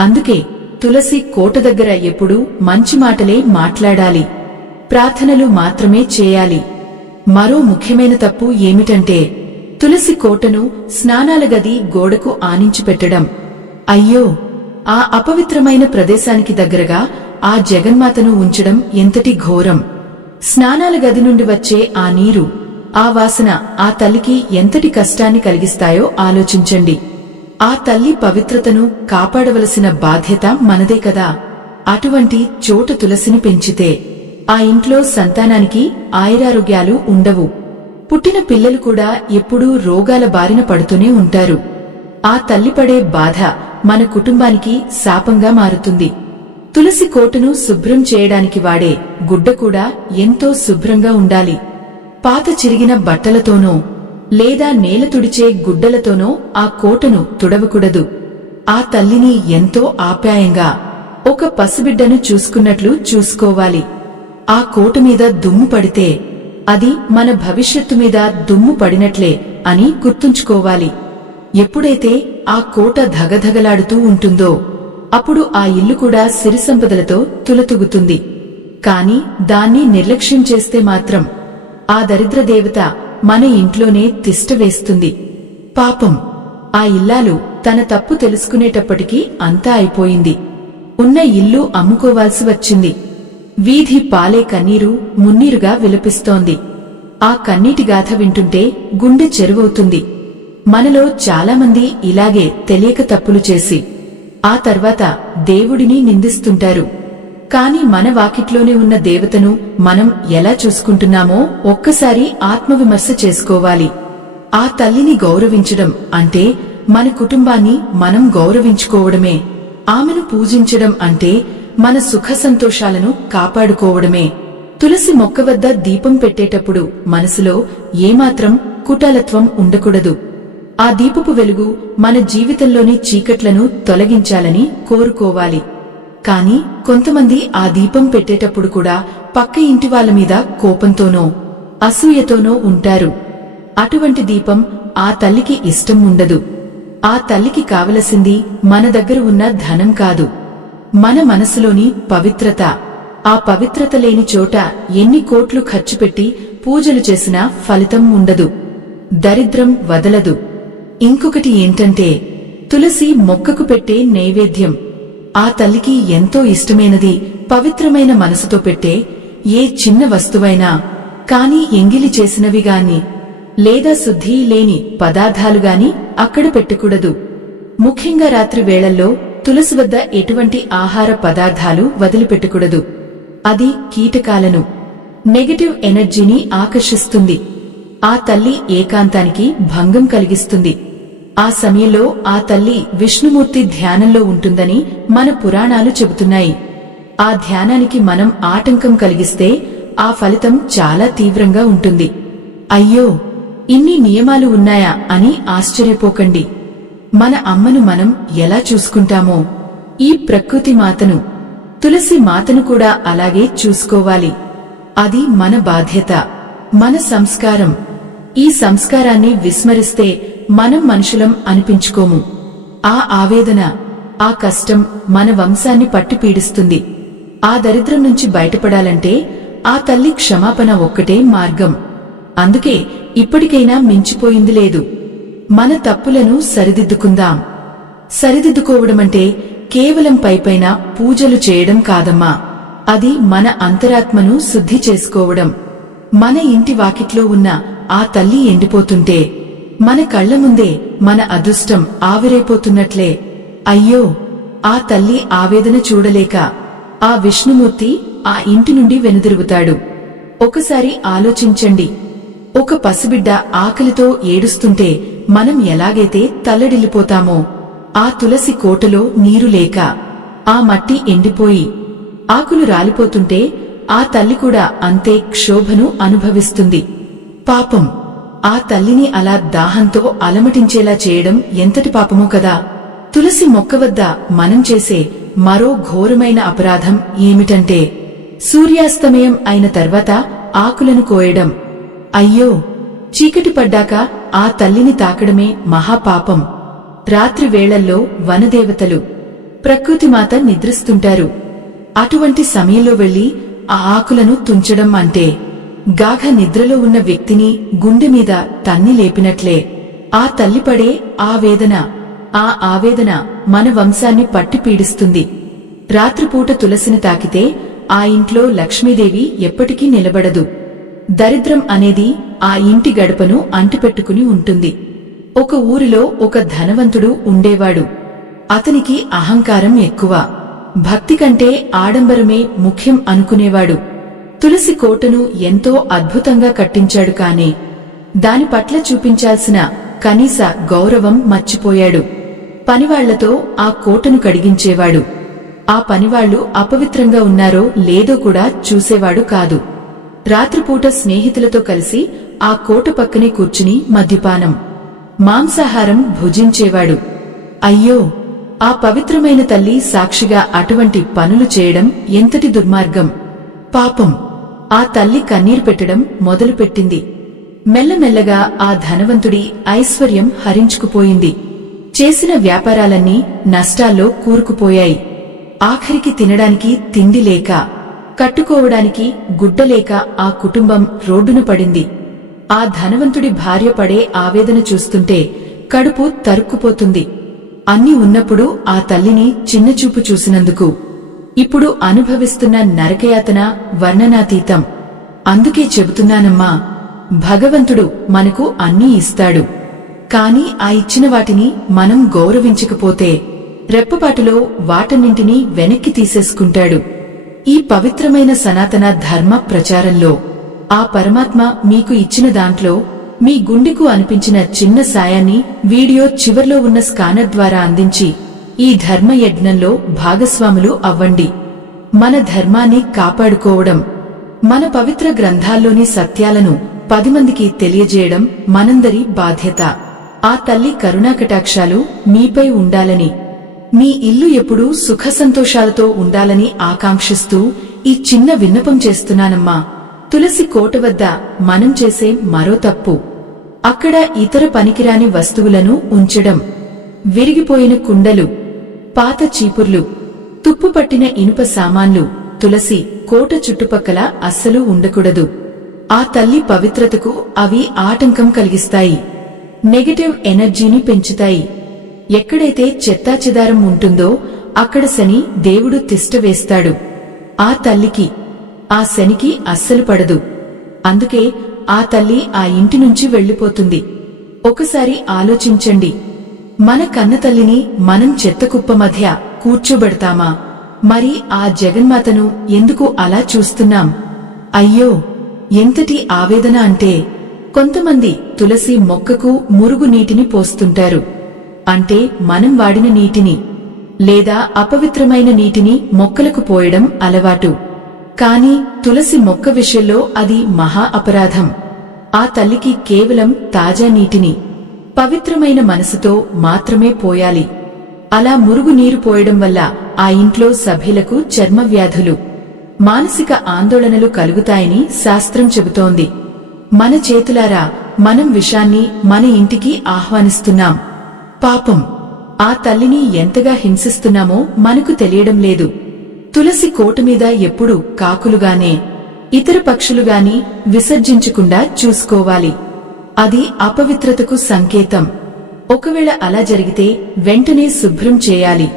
అందుకే తులసి కోట దగ్గర ఎప్పుడూ మంచి మాటలే మాట్లాడాలి, ప్రార్థనలు మాత్రమే చేయాలి. మరో ముఖ్యమైన తప్పు ఏమిటంటే తులసి కోటను స్నానాల గది గోడకు ఆనించి పెట్టడం. అయ్యో, ఆ అపవిత్రమైన ప్రదేశానికి దగ్గరగా ఆ జగన్మాతను ఉంచడం ఎంతటి ఘోరం. స్నానాల గది నుండి వచ్చే ఆ నీరు, ఆ వాసన ఆ తల్లికి ఎంతటి కష్టాన్ని కలిగిస్తాయో ఆలోచించండి. ఆ తల్లి పవిత్రతను కాపాడవలసిన బాధ్యత మనదే కదా. అటువంటి చోట తులసిని పెంచితే ఆ ఇంట్లో సంతానానికి ఆయురారోగ్యాలు ఉండవు. పుట్టిన పిల్లలు కూడా ఎప్పుడూ రోగాల బారిన పడుతూనే ఉంటారు. ఆ తల్లి పడే బాధ మన కుటుంబానికి శాపంగా మారుతుంది. తులసి కోటను శుభ్రం చేయడానికి వాడే గుడ్డ కూడా ఎంతో శుభ్రంగా ఉండాలి. పాత చిరిగిన బట్టలతోనో లేదా నేల తుడిచే గుడ్డలతోనో ఆ కోటను తుడవకూడదు. ఆ తల్లిని ఎంతో ఆప్యాయంగా ఒక పసిబిడ్డను చూసుకున్నట్లు చూసుకోవాలి. ఆ కోట మీద దుమ్ము పడితే అది మన భవిష్యత్తు మీద దుమ్ము పడినట్లే అని గుర్తుంచుకోవాలి. ఎప్పుడైతే ఆ కోట ధగధగలాడుతూ ఉంటుందో అప్పుడు ఆ ఇల్లు కూడా సిరిసంపదలతో తులతూగుతుంది. కాని దాన్ని నిర్లక్ష్యం చేస్తే మాత్రం ఆ దరిద్ర దేవత మన ఇంట్లోనే తిష్టవేస్తుంది. పాపం ఆ ఇల్లాలు తన తప్పు తెలుసుకునేటప్పటికీ అంతా అయిపోయింది. ఉన్న ఇల్లు అమ్ముకోవాల్సి వచ్చింది. వీధి పాలే కన్నీరు మున్నీరుగా విలపిస్తోంది. ఆ కన్నీటి గాథ వింటుంటే గుండె చెరువవుతుంది. మనలో చాలామంది ఇలాగే తెలియక తప్పులు చేసి ఆ తర్వాత దేవుడిని నిందిస్తుంటారు. కాని మన వాకిట్లోనే ఉన్న దేవతను మనం ఎలా చూసుకుంటున్నామో ఒక్కసారి ఆత్మవిమర్శ చేసుకోవాలి. ఆ తల్లిని గౌరవించడం అంటే మన కుటుంబాన్ని మనం గౌరవించుకోవడమే. ఆమెను పూజించడం అంటే మన సుఖ సంతోషాలను కాపాడుకోవడమే. తులసి మొక్క వద్ద దీపం పెట్టేటప్పుడు మనసులో ఏమాత్రం కుటాలత్వం ఉండకూడదు. ఆ దీపపు వెలుగు మన జీవితంలోని చీకట్లను తొలగించాలని కోరుకోవాలి. కాని కొంతమంది ఆ దీపం పెట్టేటప్పుడు కూడా పక్క ఇంటి వాళ్ళ మీద కోపంతోనో అసూయతోనో ఉంటారు. అటువంటి దీపం ఆ తల్లికి ఇష్టం ఉండదు. ఆ తల్లికి కావలసింది మన దగ్గర ఉన్న ధనం కాదు, మన మనసులోని పవిత్రత. ఆ పవిత్రత లేని చోట ఎన్ని కోట్లు ఖర్చు పెట్టి పూజలు చేసినా ఫలితం ఉండదు, దరిద్రం వదలదు. ఇంకొకటి ఏంటంటే తులసి మొక్కకు పెట్టే నైవేద్యం. ఆ తల్లికి ఎంతో ఇష్టమైనది పవిత్రమైన మనసుతో పెట్టే ఏ చిన్న వస్తువైనా, కాని ఎంగిలి చేసినవిగాని లేదా శుద్ధి లేని పదార్థాలుగాని అక్కడ పెట్టకూడదు. ముఖ్యంగా రాత్రి వేళల్లో తులసి వద్ద ఎటువంటి ఆహార పదార్థాలు వదిలిపెట్టకూడదు. అది కీటకాలను, నెగటివ్ ఎనర్జీని ఆకర్షిస్తుంది. ఆ తల్లి ఏకాంతానికి భంగం కలిగిస్తుంది. ఆ సమయంలో ఆ తల్లి విష్ణుమూర్తి ధ్యానంలో ఉంటుందని మన పురాణాలు చెబుతున్నాయి. ఆ ధ్యానానికి మనం ఆటంకం కలిగిస్తే ఆ ఫలితం చాలా తీవ్రంగా ఉంటుంది. అయ్యో, ఇన్ని నియమాలు ఉన్నాయా అని ఆశ్చర్యపోకండి. మన అమ్మను మనం ఎలా చూసుకుంటామో ఈ ప్రకృతి మాతను, తులసి మాతను కూడా అలాగే చూసుకోవాలి. అది మన బాధ్యత, మన సంస్కారం. ఈ సంస్కారాన్ని విస్మరిస్తే మనం మనుషులం అనిపించుకోము. ఆ ఆవేదన, ఆ కష్టం మన వంశాన్ని పట్టి పీడిస్తుంది. ఆ దరిద్రం నుంచి బయటపడాలంటే ఆ తల్లి క్షమాపణ ఒక్కటే మార్గం. అందుకే ఇప్పటికైనా మించిపోయింది లేదు. మన తప్పులను సరిదిద్దుకుందాం. సరిదిద్దుకోవడమంటే కేవలం పైపైన పూజలు చేయడం కాదమ్మా, అది మన అంతరాత్మను శుద్ధి చేసుకోవడం. మన ఇంటి వాకిట్లో ఉన్న ఆ తల్లి ఎండిపోతుంటే మన కళ్ల ముందే మన అదృష్టం ఆవిరైపోతున్నట్లే. అయ్యో, ఆ తల్లి ఆవేదన చూడలేక ఆ విష్ణుమూర్తి ఆ ఇంటి నుండి వెనుదిరుగుతాడు. ఒకసారి ఆలోచించండి. ఒక పసిబిడ్డ ఆకలితో ఏడుస్తుంటే మనం ఎలాగైతే తల్లడిల్లిపోతామో, ఆ తులసి కోటలో నీరు లేక ఆ మట్టి ఎండిపోయి ఆకులు రాలిపోతుంటే ఆ తల్లి కూడా అంతే క్షోభను అనుభవిస్తుంది. పాపం, ఆ తల్లిని అలా దాహంతో అలమటించేలా చేయడం ఎంతటి పాపమో కదా. తులసి మొక్క వద్ద మనం చేసే మరో ఘోరమైన అపరాధం ఏమిటంటే సూర్యాస్తమయం అయిన తర్వాత ఆకులను కోయడం. అయ్యో, చీకటి పడ్డాక ఆ తల్లిని తాకడమే మహాపాపం. రాత్రి వేళల్లో వనదేవతలు, ప్రకృతిమాత నిద్రిస్తుంటారు. అటువంటి సమయంలో వెళ్లి ఆ ఆకులను తుంచడం అంటే గాఢ నిద్రలో ఉన్న వ్యక్తిని గుండె మీద తన్ని లేపినట్లే. ఆ తల్లి పడే ఆ ఆవేదన మన వంశాన్ని పట్టి పీడిస్తుంది. రాత్రిపూట తులసిని తాకితే ఆ ఇంట్లో లక్ష్మీదేవి ఎప్పటికీ నిలబడదు. దరిద్రం అనేది ఆ ఇంటి గడపను అంటిపెట్టుకుని ఉంటుంది. ఒక ఊరిలో ఒక ధనవంతుడు ఉండేవాడు. అతనికి అహంకారం ఎక్కువ. భక్తి కంటే ఆడంబరమే ముఖ్యం అనుకునేవాడు. తులసి కోటను ఎంతో అద్భుతంగా కట్టించాడు. కాని దాని పట్ల చూపించాల్సిన కనీస గౌరవం మర్చిపోయాడు. పనివాళ్లతో ఆ కోటను కడిగించేవాడు. ఆ పనివాళ్లు అపవిత్రంగా ఉన్నారో లేదో కూడా చూసేవాడు కాదు. రాత్రిపూట స్నేహితులతో కలిసి ఆ కోట పక్కనే కూర్చుని మద్యపానం, మాంసాహారం భుజించేవాడు. అయ్యో, ఆ పవిత్రమైన తల్లి సాక్షిగా అటువంటి పనులు చేయడం ఎంతటి దుర్మార్గం! పాపం! ఆ తల్లి కన్నీరు పెట్టడం మొదలుపెట్టింది. మెల్లమెల్లగా ఆ ధనవంతుడి ఐశ్వర్యం హరించుకుపోయింది. చేసిన వ్యాపారాలన్నీ నష్టాల్లో కూరుకుపోయాయి. ఆఖరికి తినడానికి తిండి లేక, కట్టుకోవడానికి గుడ్డలేక ఆ కుటుంబం రోడ్డున పడింది. ఆ ధనవంతుడి భార్య పడే ఆవేదన చూస్తుంటే కడుపు తరుక్కుపోతుంది. అన్నీ ఉన్నప్పుడు ఆ తల్లిని చిన్నచూపు చూసినందుకు ఇప్పుడు అనుభవిస్తున్న నరకయాతన వర్ణనాతీతం. అందుకే చెబుతున్నానమ్మా, భగవంతుడు మనకు అన్నీ ఇస్తాడు. కాని ఆ ఇచ్చిన వాటిని మనం గౌరవించకపోతే రెప్పపాటులో వాటన్నింటినీ వెనక్కి తీసేసుకుంటాడు. ఈ పవిత్రమైన సనాతన ధర్మ ప్రచారంలో ఆ పరమాత్మ మీకు ఇచ్చిన దాంట్లో మీ గుండెకు అనిపించిన చిన్న సాయాన్ని వీడియో చివర్లో ఉన్న స్కానర్ ద్వారా అందించి ఈ ధర్మ యజ్ఞంలో భాగస్వాములు అవ్వండి. మన ధర్మాన్ని కాపాడుకోవడం, మన పవిత్ర గ్రంథాల్లోని సత్యాలను 10 మందికి తెలియజేయడం మనందరి బాధ్యత. ఆ తల్లి కరుణాకటాక్షాలు మీపై ఉండాలని, మీ ఇల్లు ఎప్పుడూ సుఖ సంతోషాలతో ఉండాలని ఆకాంక్షిస్తూ ఈ చిన్న విన్నపం చేస్తున్నానమ్మా. తులసి కోట వద్ద మనం చేసే మరో తప్పు, అక్కడ ఇతర పనికిరాని వస్తువులను ఉంచడం. విరిగిపోయిన కుండలు, పాత చీపుర్లు, తుప్పుపట్టిన ఇనుప సామాన్లు తులసి కోట చుట్టుపక్కల అస్సలు ఉండకూడదు. ఆ తల్లి పవిత్రతకు అవి ఆటంకం కలిగిస్తాయి. నెగటివ్ ఎనర్జీని పెంచుతాయి. ఎక్కడైతే చెత్తాచెదారం ఉంటుందో అక్కడ శని దేవుడు తిష్ట వేస్తాడు. ఆ తల్లికి, ఆ శనికి అస్సలు పడదు. అందుకే ఆ తల్లి ఆ ఇంటి నుంచి వెళ్లిపోతుంది. ఒకసారి ఆలోచించండి, మన కన్నతల్లిని మనం చెత్తకుప్ప మధ్య కూర్చోబెడతామా? మరి ఆ జగన్మాతను ఎందుకు అలా చూస్తున్నాం? అయ్యో, ఎంతటి ఆవేదన అంటే, కొంతమంది తులసి మొక్కకు మురుగు నీటిని పోస్తుంటారు. అంటే మనం వాడిన నీటిని లేదా అపవిత్రమైన నీటిని మొక్కలకు పోయడం అలవాటు. కాని తులసి మొక్క విషయంలో అది మహా అపరాధం. ఆ తల్లికి కేవలం తాజా నీటిని పవిత్రమైన మనసుతో మాత్రమే పోయాలి. అలా మురుగు నీరు పోయడం వల్ల ఆ ఇంట్లో సభ్యులకు చర్మ వ్యాధులు, మానసిక ఆందోళనలు కలుగుతాయని శాస్త్రం చెబుతోంది. మన చేతులారా మనం విషాన్ని మన ఇంటికి ఆహ్వానిస్తున్నాం. పాపం, ఆ తల్లిని ఎంతగా హింసిస్తున్నామో మనకు తెలియడం లేదు. తులసి కోట మీద ఎప్పుడు కాకులుగానే, ఇతర పక్షులుగాని విసర్జించకుండా చూసుకోవాలి. అది అపవిత్రతకు సంకేతం. ఒకవేళ అలా జరిగితే వెంటనే శుభ్రం చేయాలి.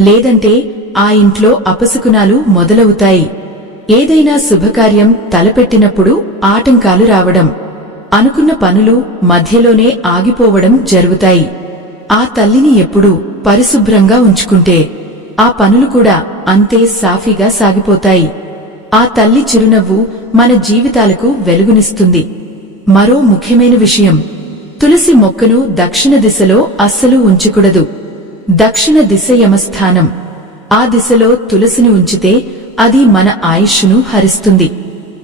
లేదంటే ఆ ఇంట్లో అపశకునాలు మొదలవుతాయి. ఏదైనా శుభకార్యం తలపెట్టినప్పుడు ఆటంకాలు రావడం, అనుకున్న పనులు మధ్యలోనే ఆగిపోవడం జరుగుతాయి. ఆ తల్లిని ఎప్పుడూ పరిశుభ్రంగా ఉంచుకుంటే ఆ పనులు కూడా అంతే సాఫీగా సాగిపోతాయి. ఆ తల్లి చిరునవ్వు మన జీవితాలకు వెలుగునిస్తుంది. మరో ముఖ్యమైన విషయం, తులసి మొక్కను దక్షిణ దిశలో అస్సలు ఉంచకూడదు. దక్షిణ దిశ యమస్థానం. ఆ దిశలో తులసిని ఉంచితే అది మన ఆయుష్ను హరిస్తుంది.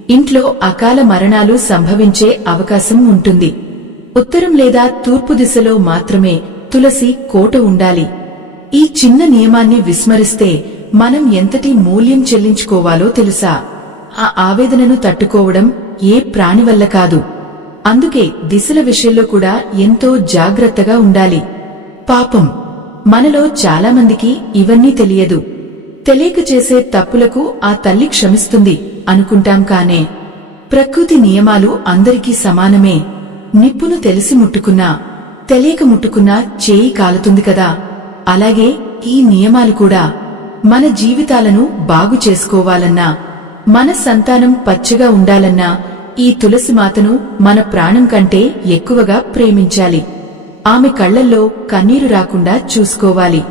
ఇంట్లో అకాల మరణాలు సంభవించే అవకాశం ఉంటుంది. ఉత్తరం లేదా తూర్పు దిశలో మాత్రమే తులసి కోట ఉండాలి. ఈ చిన్న నియమాన్ని విస్మరిస్తే మనం ఎంతటి మూల్యం చెల్లించుకోవాలో తెలుసా? ఆ ఆవేదనను తట్టుకోవడం ఏ ప్రాణి వల్ల కాదు. అందుకే దిశల విషయంలో కూడా ఎంతో జాగ్రత్తగా ఉండాలి. పాపం, మనలో చాలామందికి ఇవన్నీ తెలియదు. తెలియక చేసే తప్పులకు ఆ తల్లి క్షమిస్తుంది అనుకుంటాం. కానే ప్రకృతి నియమాలు అందరికీ సమానమే. నిప్పును తెలిసి ముట్టుకున్నా, తెలియక ముట్టుకున్నా చేయి కాలుతుంది కదా. అలాగే ఈ నియమాలు కూడా మన జీవితాలను బాగు చేసుకోవాలన్నా, మన సంతానం పచ్చగా ఉండాలన్నా ఈ తులసి మాతను మన ప్రాణం కంటే ఎక్కువగా ప్రేమించాలి. ఆమె కళ్లల్లో కన్నీరు రాకుండా చూసుకోవాలి.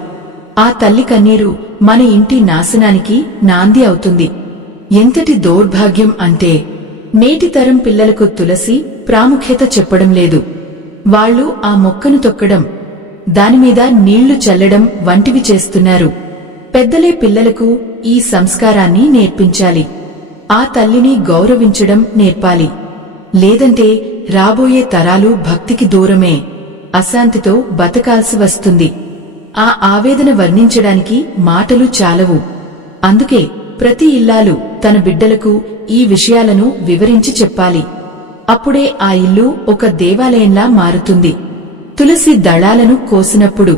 ఆ తల్లి కన్నీరు మన ఇంటి నాశనానికి నాంది అవుతుంది. ఎంతటి దౌర్భాగ్యం అంటే, నేటి తరం పిల్లలకు తులసి ప్రాముఖ్యత చెప్పడం లేదు. వాళ్ళు ఆ మొక్కను తొక్కడం, దానిమీద నీళ్లు చల్లడం వంటివి చేస్తున్నారు. పెద్దలే పిల్లలకు ఈ సంస్కారాన్ని నేర్పించాలి. ఆ తల్లిని గౌరవించడం నేర్పాలి. లేదంటే రాబోయే తరాలు భక్తికి దూరమే, అశాంతితో బతకాల్సి వస్తుంది. ఆ ఆవేదన వర్ణించడానికి మాటలు చాలవు. అందుకే ప్రతి ఇల్లాలు తన బిడ్డలకు ఈ విషయాలను వివరించి చెప్పాలి. అప్పుడే ఆ ఇల్లు ఒక దేవాలయంలా మారుతుంది. తులసి దళాలను కోసినప్పుడు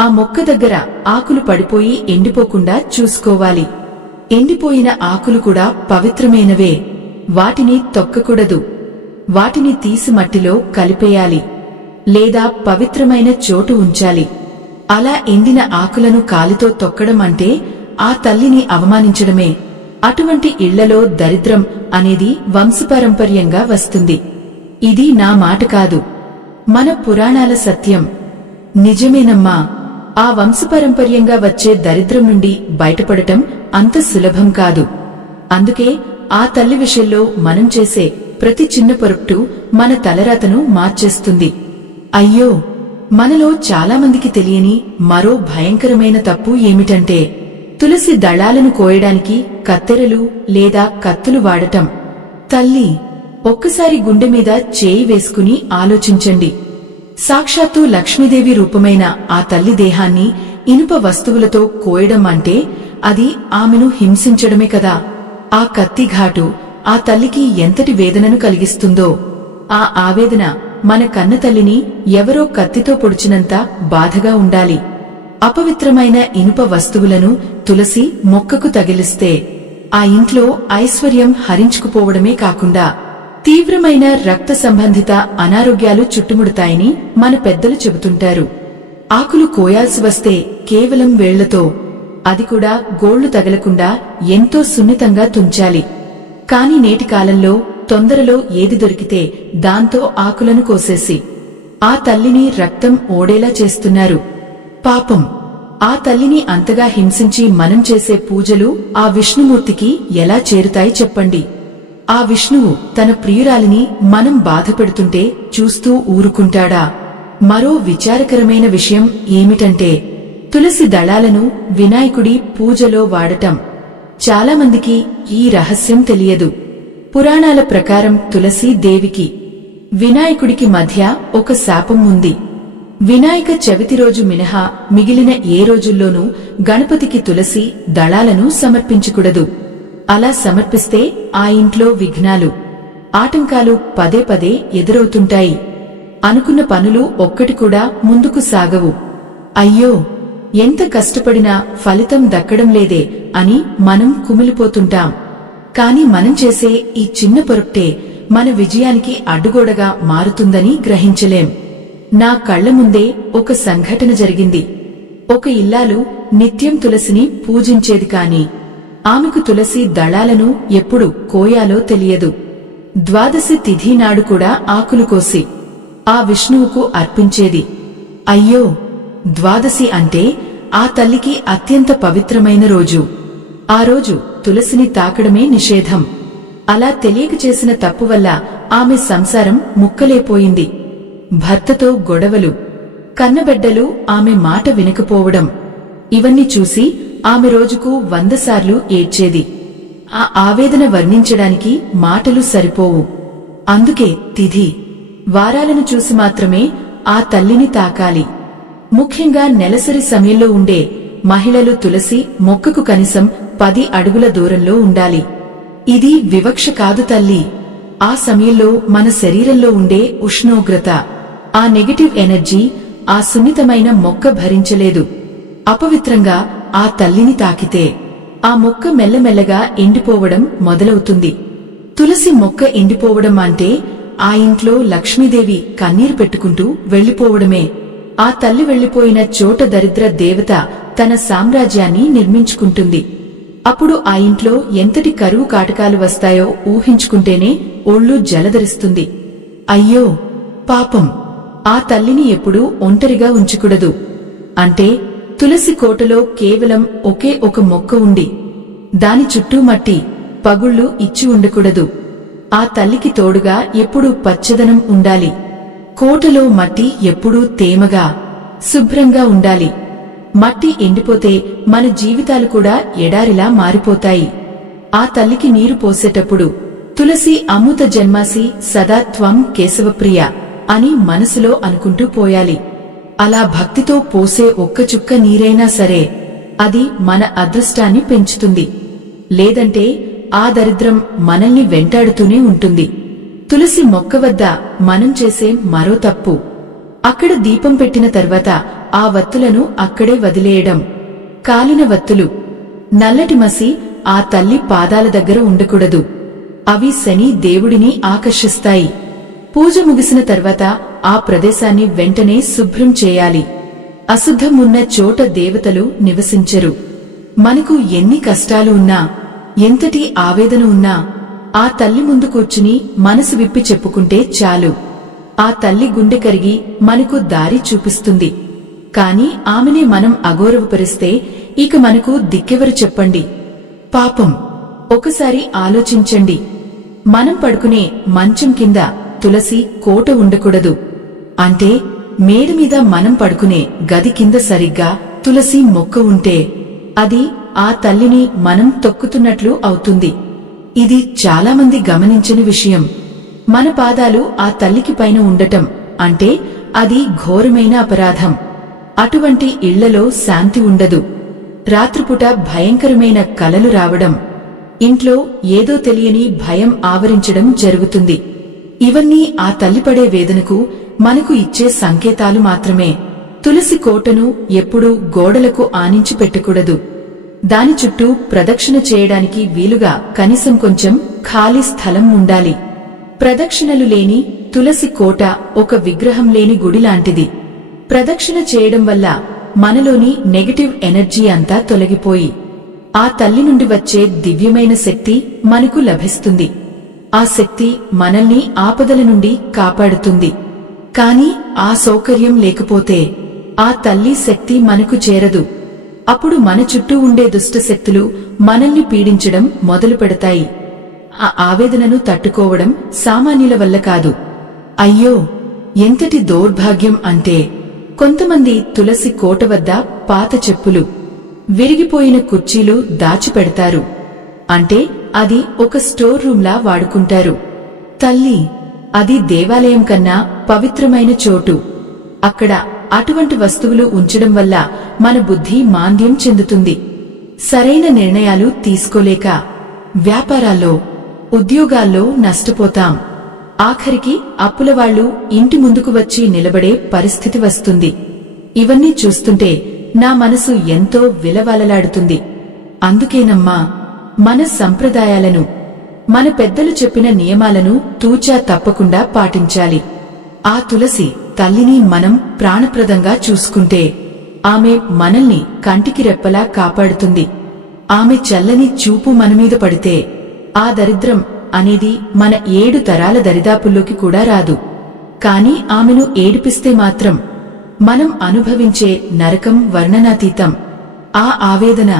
ఆ మొక్క దగ్గర ఆకులు పడిపోయి ఎండిపోకుండా చూసుకోవాలి. ఎండిపోయిన ఆకులు కూడా పవిత్రమైనవే, వాటిని తొక్కకూడదు. వాటిని తీసి మట్టిలో కలిపేయాలి, లేదా పవిత్రమైన చోటు ఉంచాలి. అలా ఎండిన ఆకులను కాలితో తొక్కడం అంటే ఆ తల్లిని అవమానించడమే. అటువంటి ఇళ్లలో దరిద్రం అనేది వంశపారంపర్యంగా వస్తుంది. ఇది నా మాట కాదు, మన పురాణాల సత్యం. నిజమేనమ్మా. ఆ వంశపారంపర్యంగా వచ్చే దరిద్రం నుండి బయటపడటం అంత సులభం కాదు. అందుకే ఆ తల్లి విషయంలో మనం చేసే ప్రతి చిన్న పొరపాటు మన తలరాతను మార్చేస్తుంది. అయ్యో, మనలో చాలామందికి తెలియని మరో భయంకరమైన తప్పు ఏమిటంటే తులసి దళాలను కోయడానికి కత్తెరలు లేదా కత్తులు వాడటం. తల్లి, ఒక్కసారి గుండె మీద చేయి వేసుకుని ఆలోచించండి. సాక్షాత్తు లక్ష్మీదేవి రూపమైన ఆ తల్లి దేహాన్ని ఇనుప వస్తువులతో కోయడం అంటే అది ఆమెను హింసించడమే కదా. ఆ కత్తి ఘాటు ఆ తల్లికి ఎంతటి వేదనను కలిగిస్తుందో, ఆ ఆవేదన మన కన్న తల్లిని ఎవరో కత్తితో పొడిచినంత బాధగా ఉండాలి. అపవిత్రమైన ఇనుప వస్తువులను తులసి మొక్కకు తగిలిస్తే ఆ ఇంట్లో ఐశ్వర్యం హరించుకుపోవడమే కాకుండా తీవ్రమైన రక్త సంబంధిత అనారోగ్యాలు చుట్టుముడతాయని మన పెద్దలు చెబుతుంటారు. ఆకులు కోయాల్సి వస్తే కేవలం వేళ్లతో, అది కూడా గోళ్లు తగలకుండా ఎంతో సున్నితంగా తుంచాలి. కాని నేటి కాలంలో తొందరలో ఏది దొరికితే దాంతో ఆకులను కోసేసి ఆ తల్లిని రక్తం ఓడేలా చేస్తున్నారు. పాపం, ఆ తల్లిని అంతగా హింసించి మనం చేసే పూజలు ఆ విష్ణుమూర్తికి ఎలా చేరుతాయి చెప్పండి? ఆ విష్ణువు తన ప్రియురాలిని మనం బాధపెడుతుంటే చూస్తూ ఊరుకుంటాడా? మరో విచారకరమైన విషయం ఏమిటంటే తులసి దళాలను వినాయకుడి పూజలో వాడటం. చాలామందికి ఈ రహస్యం తెలియదు. పురాణాల ప్రకారం తులసి దేవికి వినాయకుడికి మధ్య ఒక శాపం ఉంది. వినాయక చవితి రోజు మినహా మిగిలిన ఏ రోజుల్లోనూ గణపతికి తులసి దళాలను సమర్పించకూడదు. అలా సమర్పిస్తే ఆ ఇంట్లో విఘ్నాలు, ఆటంకాలు పదే పదే ఎదురవుతుంటాయి. అనుకున్న పనులు ఒక్కటి కూడా ముందుకు సాగవు. అయ్యో, ఎంత కష్టపడినా ఫలితం దక్కడం లేదే అని మనం కుమిలిపోతుంటాం. కాని మనం చేసే ఈ చిన్న పొరపాటే మన విజయానికి అడ్డుగోడగా మారుతుందని గ్రహించలేం. నా కళ్ల ముందే ఒక సంఘటన జరిగింది. ఒక ఇల్లాలు నిత్యం తులసిని పూజించేది, కాని ఆమెకు తులసి దళాలను ఎప్పుడు కోయాలో తెలియదు. ద్వాదశి తిథి నాడు కూడా ఆకులు కోసి ఆ విష్ణువుకు అర్పించేది. అయ్యో, ద్వాదశి అంటే ఆ తల్లికి అత్యంత పవిత్రమైన రోజు. ఆ రోజు తులసిని తాకడమే నిషేధం. అలా తెలియక చేసిన తప్పు వల్ల ఆమె సంసారం ముక్కలేపోయింది. భర్తతో గొడవలు, కన్నబెడ్డలు ఆమె మాట వినకపోవడం, ఇవన్నీ చూసి ఆమె రోజుకు 100 సార్లు ఏడ్చేది. ఆ ఆవేదన వర్ణించడానికి మాటలు సరిపోవు. అందుకే తిథి, వారాలను చూసి మాత్రమే ఆ తల్లిని తాకాలి. ముఖ్యంగా నెలసరి సమయంలో ఉండే మహిళలు తులసి మొక్కకు కనీసం 10 అడుగుల దూరంలో ఉండాలి. ఇది వివక్ష కాదు తల్లి. ఆ సమయంలో మన శరీరంలో ఉండే ఉష్ణోగ్రత, ఆ నెగటివ్ ఎనర్జీ ఆ సున్నితమైన మొక్క భరించలేదు. అపవిత్రంగా ఆ తల్లిని తాకితే ఆ మొక్క మెల్లమెల్లగా ఎండిపోవడం మొదలవుతుంది. తులసి మొక్క ఎండిపోవడం అంటే ఆ ఇంట్లో లక్ష్మీదేవి కన్నీరు పెట్టుకుంటూ వెళ్లిపోవడమే. ఆ తల్లి వెళ్లిపోయిన చోట దరిద్ర దేవత తన సామ్రాజ్యాన్ని నిర్మించుకుంటుంది. అప్పుడు ఆ ఇంట్లో ఎంతటి కరువు కాటకాలు వస్తాయో ఊహించుకుంటేనే ఒళ్ళు జలధరిస్తుంది. అయ్యో పాపం, ఆ తల్లిని ఎప్పుడూ ఒంటరిగా ఉంచకూడదు. అంటే తులసి కోటలో కేవలం ఒకే ఒక మొక్క ఉండి దాని చుట్టూ మట్టి పగుళ్లు ఇచ్చి ఉండకూడదు. ఆ తల్లికి తోడుగా ఎప్పుడూ పచ్చదనం ఉండాలి. కోటలో మట్టి ఎప్పుడూ తేమగా, శుభ్రంగా ఉండాలి. మట్టి ఎండిపోతే మన జీవితాలు కూడా ఎడారిలా మారిపోతాయి. ఆ తల్లికి నీరు పోసేటప్పుడు తులసి అమృత జన్మాసి సదా త్వం కేశవప్రియ అని మనసులో అనుకుంటూ పోయాలి. అలా భక్తితో పోసే ఒక్క చుక్క నీరైనా సరే అది మన అదృష్టాన్ని పెంచుతుంది. లేదంటే ఆ దరిద్రం మనల్ని వెంటాడుతూనే ఉంటుంది. తులసి మొక్క వద్ద మనం చేసే మరో తప్పు, అక్కడ దీపం పెట్టిన తర్వాత ఆ వత్తులను అక్కడే వదిలేయడం. కాలిన వత్తులు, నల్లటి మసి ఆ తల్లి పాదాల దగ్గర ఉండకూడదు. అవి శని దేవుడిని ఆకర్షిస్తాయి. పూజ ముగిసిన తర్వాత ఆ ప్రదేశాన్ని వెంటనే శుభ్రం చేయాలి. అశుద్ధం ఉన్న చోట దేవతలు నివసించరు. మనకు ఎన్ని కష్టాలు ఉన్నా, ఎంతటి ఆవేదన ఉన్నా ఆ తల్లి ముందు కూర్చుని మనసు విప్పి చెప్పుకుంటే చాలు. ఆ తల్లి గుండె కరిగి మనకు దారి చూపిస్తుంది. కాని ఆమెనే మనం అగౌరవపరిస్తే ఇక మనకు దిక్కెవరు చెప్పండి? పాపం. ఒకసారి ఆలోచించండి. మనం పడుకునే మంచం కింద తులసి కోట ఉండకూడదు. అంటే మేడ మీద మనం పడుకునే గది కింద సరిగ్గా తులసి మొక్క ఉంటే అది ఆ తల్లిని మనం తొక్కుతున్నట్లు అవుతుంది. ఇది చాలామంది గమనించని విషయం. మన పాదాలు ఆ తల్లికి పైన ఉండటం అంటే అది ఘోరమైన అపరాధం. అటువంటి ఇళ్లలో శాంతి ఉండదు. రాత్రిపూట భయంకరమైన కలలు రావడం, ఇంట్లో ఏదో తెలియని భయం ఆవరించడం జరుగుతుంది. ఇవన్నీ ఆ తల్లిపడే వేదనకు మనకు ఇచ్చే సంకేతాలు మాత్రమే. తులసి కోటను ఎప్పుడూ గోడలకు ఆనించి పెట్టకూడదు. దాని చుట్టూ ప్రదక్షిణ చేయడానికి వీలుగా కనీసం కొంచెం ఖాళీ స్థలం ఉండాలి. ప్రదక్షిణలు లేని తులసి కోట ఒక విగ్రహం లేని గుడి లాంటిది. ప్రదక్షిణ చేయడం వల్ల మనలోని నెగటివ్ ఎనర్జీ అంతా తొలగిపోయి ఆ తల్లి నుండి వచ్చే దివ్యమైన శక్తి మనకు లభిస్తుంది. ఆ శక్తి మనల్ని ఆపదల నుండి కాపాడుతుంది. కాని ఆ సౌకర్యం లేకపోతే ఆ తల్లి శక్తి మనకు చేరదు. అప్పుడు మన చుట్టూ ఉండే దుష్ట శక్తులు మనల్ని పీడించడం మొదలు పెడతాయి. ఆ ఆవేదనను తట్టుకోవడం సామాన్యుల వల్ల కాదు. అయ్యో, ఎంతటి దౌర్భాగ్యం అంటే కొంతమంది తులసి కోట వద్ద పాత చెప్పులు, విరిగిపోయిన కుర్చీలు దాచిపెడతారు. అంటే అది ఒక స్టోర్ రూంలా వాడుకుంటారు. తల్లి, అది దేవాలయం కన్నా పవిత్రమైన చోటు. అక్కడ అటువంటి వస్తువులు ఉంచడం వల్ల మన బుద్ధి మాంద్యం చెందుతుంది. సరైన నిర్ణయాలు తీసుకోలేక వ్యాపారాల్లో, ఉద్యోగాల్లో నష్టపోతాం. ఆఖరికి అప్పులవాళ్లు ఇంటి ముందుకు వచ్చి నిలబడే పరిస్థితి వస్తుంది. ఇవన్నీ చూస్తుంటే నా మనసు ఎంతో విలవలలాడుతుంది. అందుకేనమ్మా మన సంప్రదాయాలను, మన పెద్దలు చెప్పిన నియమాలను తూచా తప్పకుండా పాటించాలి. ఆ తులసి తల్లిని మనం ప్రాణప్రదంగా చూసుకుంటే ఆమె మనల్ని కంటికి రెప్పలా కాపాడుతుంది. ఆమె చల్లని చూపు మనమీద పడితే ఆ దరిద్రం అనేది మన 7 తరాల దరిదాపుల్లోకి కూడా రాదు. కాని ఆమెను ఏడిపిస్తే మాత్రం మనం అనుభవించే నరకం వర్ణనాతీతం. ఆ ఆవేదన,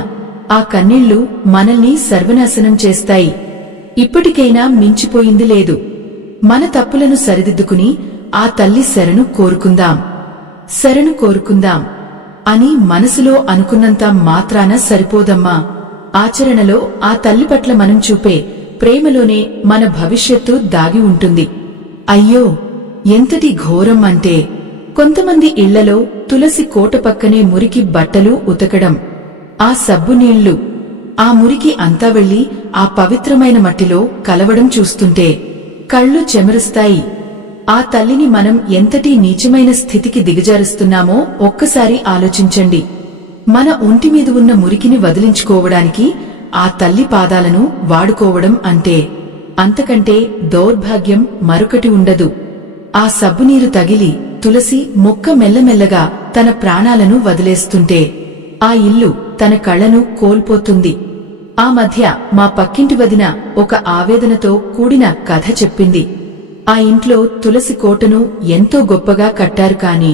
ఆ కన్నీళ్లు మనల్ని సర్వనాశనం చేస్తాయి. ఇప్పటికైనా మించిపోయింది లేదు. మన తప్పులను సరిదిద్దుకుని ఆ తల్లి శరణు కోరుకుందాం, శరణు కోరుకుందాం అని మనసులో అనుకున్నంత మాత్రాన సరిపోదమ్మా. ఆచరణలో ఆ తల్లి పట్ల మనం చూపే ప్రేమలోనే మన భవిష్యత్తు దాగి ఉంటుంది. అయ్యో, ఎంతటి ఘోరం అంటే కొంతమంది ఇళ్లలో తులసి కోట పక్కనే మురికి బట్టలు ఉతకడం, ఆ సబ్బు నీళ్లు, ఆ మురికి అంతా వెళ్లి ఆ పవిత్రమైన మట్టిలో కలవడం చూస్తుంటే కళ్ళు చెమరుస్తాయి. ఆ తల్లిని మనం ఎంతటి నీచమైన స్థితికి దిగజారుస్తున్నామో ఒక్కసారి ఆలోచించండి. మన ఒంటిమీద ఉన్న మురికిని వదిలించుకోవడానికి ఆ తల్లి పాదాలను వాడుకోవడం అంటే అంతకంటే దౌర్భాగ్యం మరొకటి ఉండదు. ఆ సబ్బునీరు తగిలి తులసి మొక్క మెల్లమెల్లగా తన ప్రాణాలను వదిలేస్తుంటే ఆ ఇల్లు తన కళను కోల్పోతుంది. ఆ మధ్య మా పక్కింటి వదిన ఒక ఆవేదనతో కూడిన కథ చెప్పింది. ఆ ఇంట్లో తులసి కోటను ఎంతో గొప్పగా కట్టారు. కాని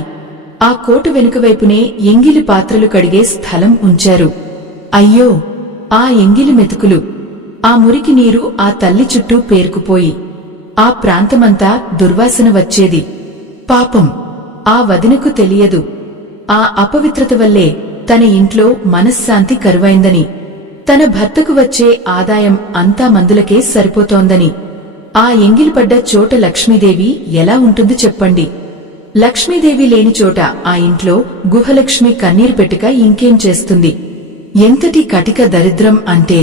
ఆ కోట వెనుకవైపునే ఎంగిలి పాత్రలు కడిగే స్థలం ఉంచారు. అయ్యో, ఆ ఎంగిలి మెతుకులు, ఆ మురికి నీరు ఆ తల్లి చుట్టూ పేరుకుపోయి ఆ ప్రాంతమంతా దుర్వాసన వచ్చేది. పాపం ఆ వదినకు తెలియదు. ఆ అపవిత్రత వల్లే తన ఇంట్లో మనశ్శాంతి కరువైందని, తన భర్తకు వచ్చే ఆదాయం అంతా మందులకే సరిపోతోందని. ఆ ఎంగిలిపడ్డ చోట లక్ష్మీదేవి ఎలా ఉంటుంది చెప్పండి? లక్ష్మీదేవి లేని చోట ఆ ఇంట్లో గుహలక్ష్మి కన్నీరు పెట్టుక ఇంకేం చేస్తుంది? ఎంతటి కటిక దరిద్రం అంటే,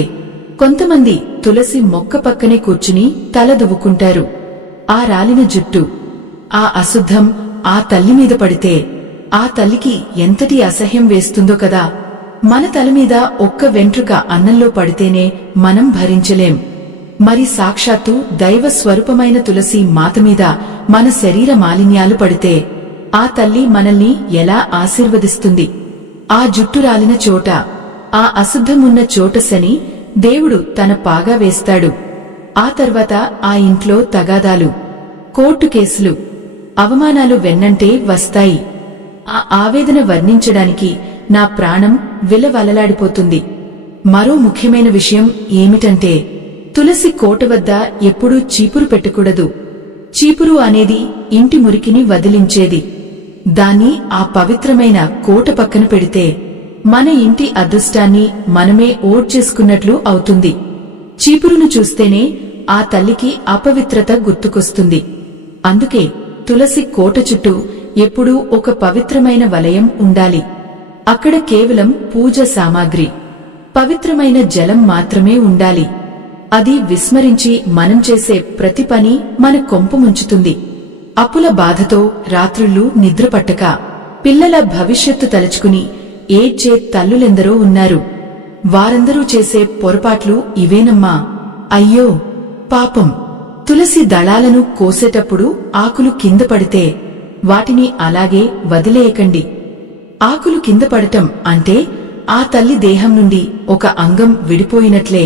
కొంతమంది తులసి మొక్క పక్కనే కూర్చుని తల దువ్వుకుంటారు. ఆ రాలిన జుట్టు, ఆ అశుద్ధం ఆ తల్లి మీద పడితే ఆ తల్లికి ఎంతటి అసహ్యం వేస్తుందో కదా. మన తలమీద ఒక్క వెంట్రుక అన్నంలో పడితేనే మనం భరించలేం. మరి సాక్షాత్తు దైవ స్వరూపమైన తులసి మాతమీద మన శరీర మాలిన్యాలు పడితే ఆ తల్లి మనల్ని ఎలా ఆశీర్వదిస్తుంది? ఆ జుట్టు రాలిన చోట, ఆ అశుద్ధమున్న చోట శని దేవుడు తన పాగా వేస్తాడు. ఆ తర్వాత ఆ ఇంట్లో తగాదాలు, కోర్టు కేసులు, అవమానాలు వెన్నంటే వస్తాయి. ఆ ఆవేదన వర్ణించడానికి నా ప్రాణం విలవలలాడిపోతుంది. మరో ముఖ్యమైన విషయం ఏమిటంటే, తులసి కోట వద్ద ఎప్పుడూ చీపురు పెట్టకూడదు. చీపురు అనేది ఇంటి మురికిని వదిలించేది. దాన్ని ఆ పవిత్రమైన కోట పక్కన పెడితే మన ఇంటి అదృష్టాన్ని మనమే ఓడ్చేసుకున్నట్లు అవుతుంది. చీపురును చూస్తేనే ఆ తల్లికి అపవిత్రత గుర్తుకొస్తుంది. అందుకే తులసి కోట చుట్టూ ఎప్పుడూ ఒక పవిత్రమైన వలయం ఉండాలి. అక్కడ కేవలం పూజ సామాగ్రి, పవిత్రమైన జలం మాత్రమే ఉండాలి. అది విస్మరించి మనం చేసే ప్రతి పని మన కొంప ముంచుతుంది. అప్పుల బాధతో రాత్రుళ్ళు నిద్రపట్టక పిల్లల భవిష్యత్తు తలుచుకుని ఏడ్చే తల్లులెందరో ఉన్నారు. వారందరూ చేసే పొరపాట్లు ఇవేనమ్మా. అయ్యో పాపం! తులసి దళాలను కోసేటప్పుడు ఆకులు కింద పడితే వాటిని అలాగే వదిలేయకండి. ఆకులు కింద పడటం అంటే ఆ తల్లి దేహం నుండి ఒక అంగం విడిపోయినట్లే.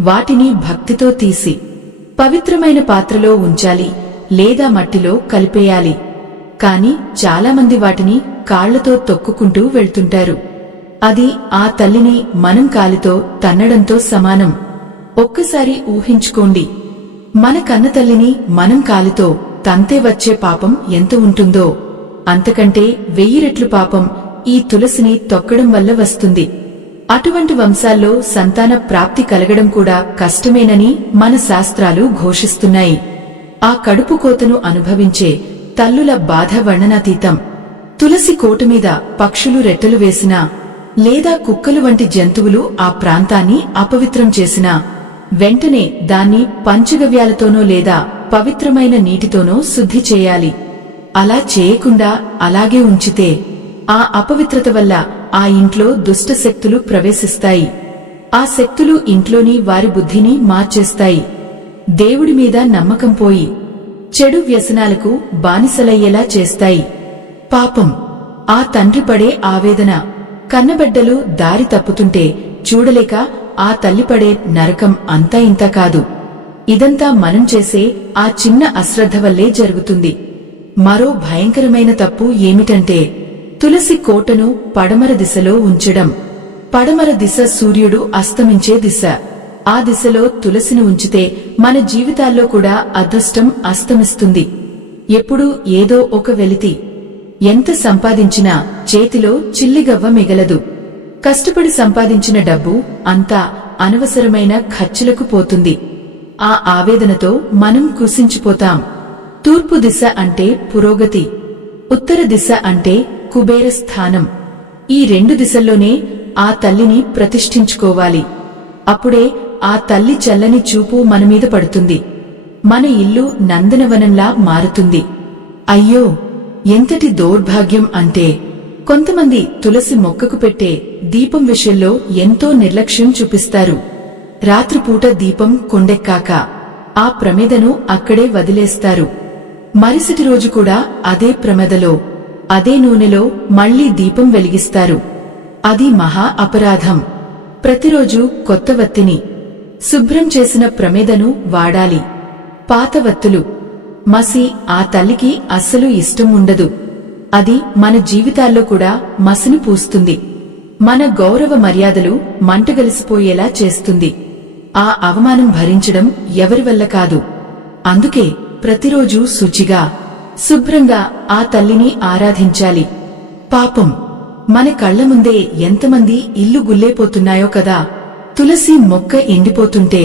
వాటిని భక్తితో తీసి పవిత్రమైన పాత్రలో ఉంచాలి, లేదా మట్టిలో కలిపేయాలి. కాని చాలామంది వాటిని కాళ్లతో తొక్కుకుంటూ వెళ్తుంటారు. అది ఆ తల్లిని మనం కాలితో తన్నడంతో సమానం. ఒక్కసారి ఊహించుకోండి, మన కన్నతల్లిని మనం కాలితో తంతే వచ్చే పాపం ఎంత ఉంటుందో, అంతకంటే 1000 రెట్లు పాపం ఈ తులసిని తొక్కడం వల్ల వస్తుంది. అటువంటి వంశాల్లో సంతాన ప్రాప్తి కలగడం కూడా కష్టమేనని మన శాస్త్రాలు ఘోషిస్తున్నాయి. ఆ కడుపు కోతను అనుభవించే తల్లుల బాధ వర్ణనాతీతం. తులసి కోటమీద పక్షులు రెట్టలు వేసినా, లేదా కుక్కలు వంటి జంతువులు ఆ ప్రాంతాన్ని అపవిత్రం చేసినా వెంటనే దాన్ని పంచగవ్యాలతోనో లేదా పవిత్రమైన నీటితోనో శుద్ధి చేయాలి. అలా చేయకుండా అలాగే ఉంచితే ఆ అపవిత్రత వల్ల ఆ ఇంట్లో దుష్ట శక్తులు ప్రవేశిస్తాయి. ఆ శక్తులు ఇంట్లోని వారి బుద్ధిని మార్చేస్తాయి. దేవుడి మీద నమ్మకం పోయి చెడు వ్యసనాలకు బానిసలయ్యేలా చేస్తాయి. పాపం ఆ తండ్రి పడే ఆవేదన, కన్నబిడ్డలు దారి తప్పుతుంటే చూడలేక ఆ తల్లి పడే నరకం అంతా ఇంత కాదు. ఇదంతా మనం చేసే ఆ చిన్న అశ్రద్ధ వల్లే జరుగుతుంది. మరో భయంకరమైన తప్పు ఏమిటంటే, తులసి కోటను పడమర దిశలో ఉంచడం. పడమర దిశ సూర్యుడు అస్తమించే దిశ. ఆ దిశలో తులసిని ఉంచితే మన జీవితాల్లో కూడా అదృష్టం అస్తమిస్తుంది. ఎప్పుడూ ఏదో ఒక వెలితి. ఎంత సంపాదించినా చేతిలో చిల్లిగవ్వ మిగలదు. కష్టపడి సంపాదించిన డబ్బు అంతా అనవసరమైన ఖర్చులకు పోతుంది. ఆ ఆవేదనతో మనం కుసించిపోతాం. తూర్పు దిశ అంటే పురోగతి, ఉత్తర దిశ అంటే కుబేర స్థానం. ఈ 2 దిశల్లోనే ఆ తల్లిని ప్రతిష్ఠించుకోవాలి. అప్పుడే ఆ తల్లి చల్లని చూపు మనమీద పడుతుంది. మన ఇల్లు నందనవనంలా మారుతుంది. అయ్యో ఎంతటి దౌర్భాగ్యం అంటే, కొంతమంది తులసి మొక్కకు పెట్టే దీపం విషయంలో ఎంతో నిర్లక్ష్యం చూపిస్తారు. రాత్రిపూట దీపం కొండెక్కాక ఆ ప్రమిదను అక్కడే వదిలేస్తారు. మరుసటి రోజు కూడా అదే ప్రమిదలో, అదే నూనెలో మళ్లీ దీపం వెలిగిస్తారు. అది మహా అపరాధం. ప్రతిరోజు కొత్త వత్తిని, శుభ్రం చేసిన ప్రమిదను వాడాలి. పాత వత్తులు, మసి ఆ తల్లికి అస్సలు ఇష్టం ఉండదు. అది మన జీవితాల్లో కూడా మసిని పూస్తుంది. మన గౌరవ మర్యాదలు మంటగలిసిపోయేలా చేస్తుంది. ఆ అవమానం భరించడం ఎవరి వల్ల కాదు. అందుకే ప్రతిరోజూ శుచిగా శుభ్రంగా ఆ తల్లిని ఆరాధించాలి. పాపం మన కళ్ల ముందే ఎంతమంది ఇల్లు గుల్లేపోతున్నాయో కదా. తులసి మొక్క ఎండిపోతుంటే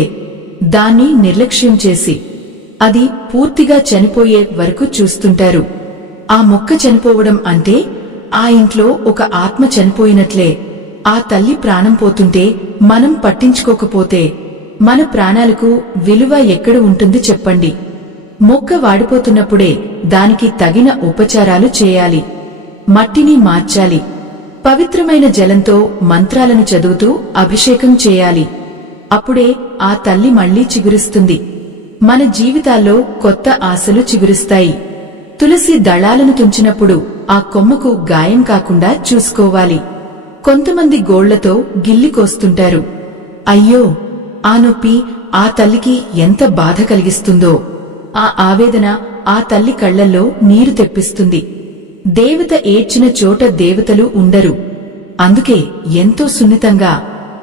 దాన్ని నిర్లక్ష్యం చేసి అది పూర్తిగా చనిపోయే వరకు చూస్తుంటారు. ఆ మొక్క చనిపోవడం అంటే ఆ ఇంట్లో ఒక ఆత్మ చనిపోయినట్లే. ఆ తల్లి ప్రాణం పోతుంటే మనం పట్టించుకోకపోతే మన ప్రాణాలకు విలువ ఎక్కడ ఉంటుంది చెప్పండి. మొక్క వాడిపోతున్నప్పుడే దానికి తగిన ఉపచారాలు చేయాలి. మట్టిని మార్చాలి. పవిత్రమైన జలంతో మంత్రాలను చదువుతూ అభిషేకం చేయాలి. అప్పుడే ఆ తల్లి మళ్లీ చిగురిస్తుంది. మన జీవితాల్లో కొత్త ఆశలు చిగురిస్తాయి. తులసి దళాలను తుంచినప్పుడు ఆ కొమ్మకు గాయం కాకుండా చూసుకోవాలి. కొంతమంది గోళ్లతో గిల్లికోస్తుంటారు. అయ్యో, ఆ నొప్పి ఆ తల్లికి ఎంత బాధ కలిగిస్తుందో. ఆ ఆవేదన ఆ తల్లి కళ్లల్లో నీరు తెప్పిస్తుంది. దేవత ఏడ్చిన చోట దేవతలు ఉండరు. అందుకే ఎంతో సున్నితంగా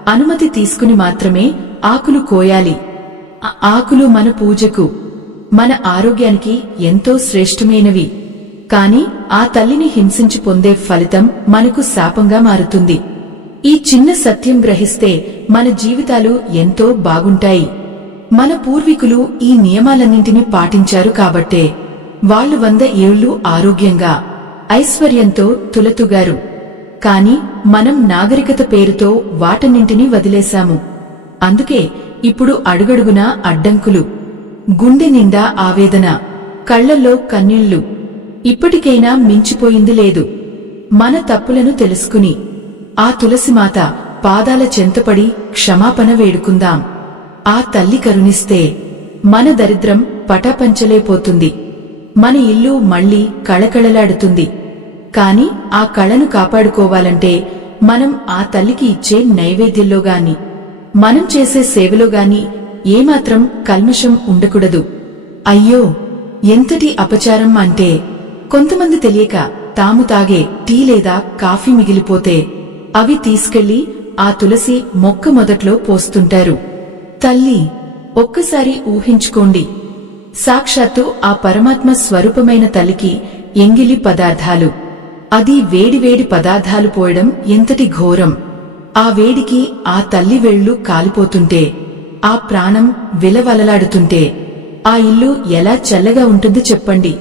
అనుమతి తీసుకుని మాత్రమే ఆకులు కోయాలి. ఆ ఆకులు మన పూజకు, మన ఆరోగ్యానికి ఎంతో శ్రేష్టమైనవి. కాని ఆ తల్లిని హింసించి పొందే ఫలితం మనకు శాపంగా మారుతుంది. ఈ చిన్న సత్యం గ్రహిస్తే మన జీవితాలు ఎంతో బాగుంటాయి. మన పూర్వీకులు ఈ నియమాలన్నింటినీ పాటించారు కాబట్టే వాళ్లు 100 ఏళ్లు ఆరోగ్యంగా ఐశ్వర్యంతో తులతూగారు. కాని మనం నాగరికత పేరుతో వాటన్నింటినీ వదిలేశాము. అందుకే ఇప్పుడు అడుగడుగునా అడ్డంకులు, గుండె నిండా ఆవేదన, కళ్లల్లో కన్నీళ్లు. ఇప్పటికైనా మించిపోయింది లేదు. మన తప్పులను తెలుసుకుని ఆ తులసిమాత పాదాల చెంతపడి క్షమాపణ వేడుకుందాం. ఆ తల్లి కరుణిస్తే మన దరిద్రం పటాపంచలైపోతుంది. మన ఇల్లు మళ్లీ కళకళలాడుతుంది. కాని ఆ కళను కాపాడుకోవాలంటే మనం ఆ తల్లికి ఇచ్చే నైవేద్యంలోగాని మనం చేసే సేవలోగాని ఏమాత్రం కల్మషం ఉండకూడదు. అయ్యో, ఎంతటి అపచారం అంటే కొంతమంది తెలియక తాము తాగే టీ లేదా కాఫీ మిగిలిపోతే అవి తీసుకెళ్లి ఆ తులసి మొక్క మొదట్లో పోస్తుంటారు. తల్లి, ఒక్కసారి ఊహించుకోండి. సాక్షాత్తు ఆ పరమాత్మ స్వరూపమైన తల్లికి ఎంగిలి పదార్థాలు, అది వేడివేడి పదార్థాలు పోయడం ఎంతటి ఘోరం. ఆ వేడికి ఆ తల్లి వేళ్లు కాలిపోతుంటే, ఆ ప్రాణం విలవలలాడుతుంటే ఆ ఇల్లు ఎలా చల్లగా ఉంటుంది చెప్పండి.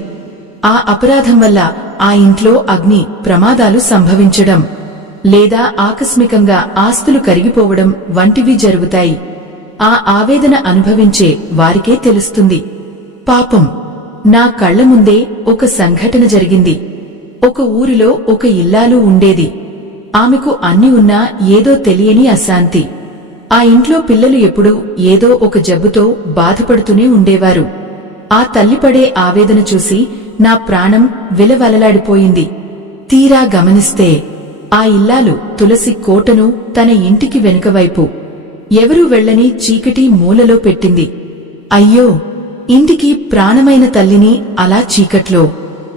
ఆ అపరాధం వల్ల ఆ ఇంట్లో అగ్ని ప్రమాదాలు సంభవించడం లేదా ఆకస్మికంగా ఆస్తులు కరిగిపోవడం వంటివి జరుగుతాయి. ఆ ఆవేదన అనుభవించే వారికే తెలుస్తుంది. పాపం, నా కళ్ల ముందే ఒక సంఘటన జరిగింది. ఒక ఊరిలో ఒక ఇల్లాలు ఉండేది. ఆమెకు అన్ని ఉన్నా ఏదో తెలియని అశాంతి. ఆ ఇంట్లో పిల్లలు ఎప్పుడూ ఏదో ఒక జబ్బుతో బాధపడుతూనే ఉండేవారు. ఆ తల్లి పడే ఆవేదన చూసి నా ప్రాణం విలవలలాడిపోయింది. తీరా గమనిస్తే ఆ ఇల్లాలు తులసి కోటను తన ఇంటికి వెనుకవైపు ఎవరూ వెళ్లని చీకటి మూలలో పెట్టింది. అయ్యో, ఇంటికి ప్రాణమైన తల్లిని అలా చీకట్లో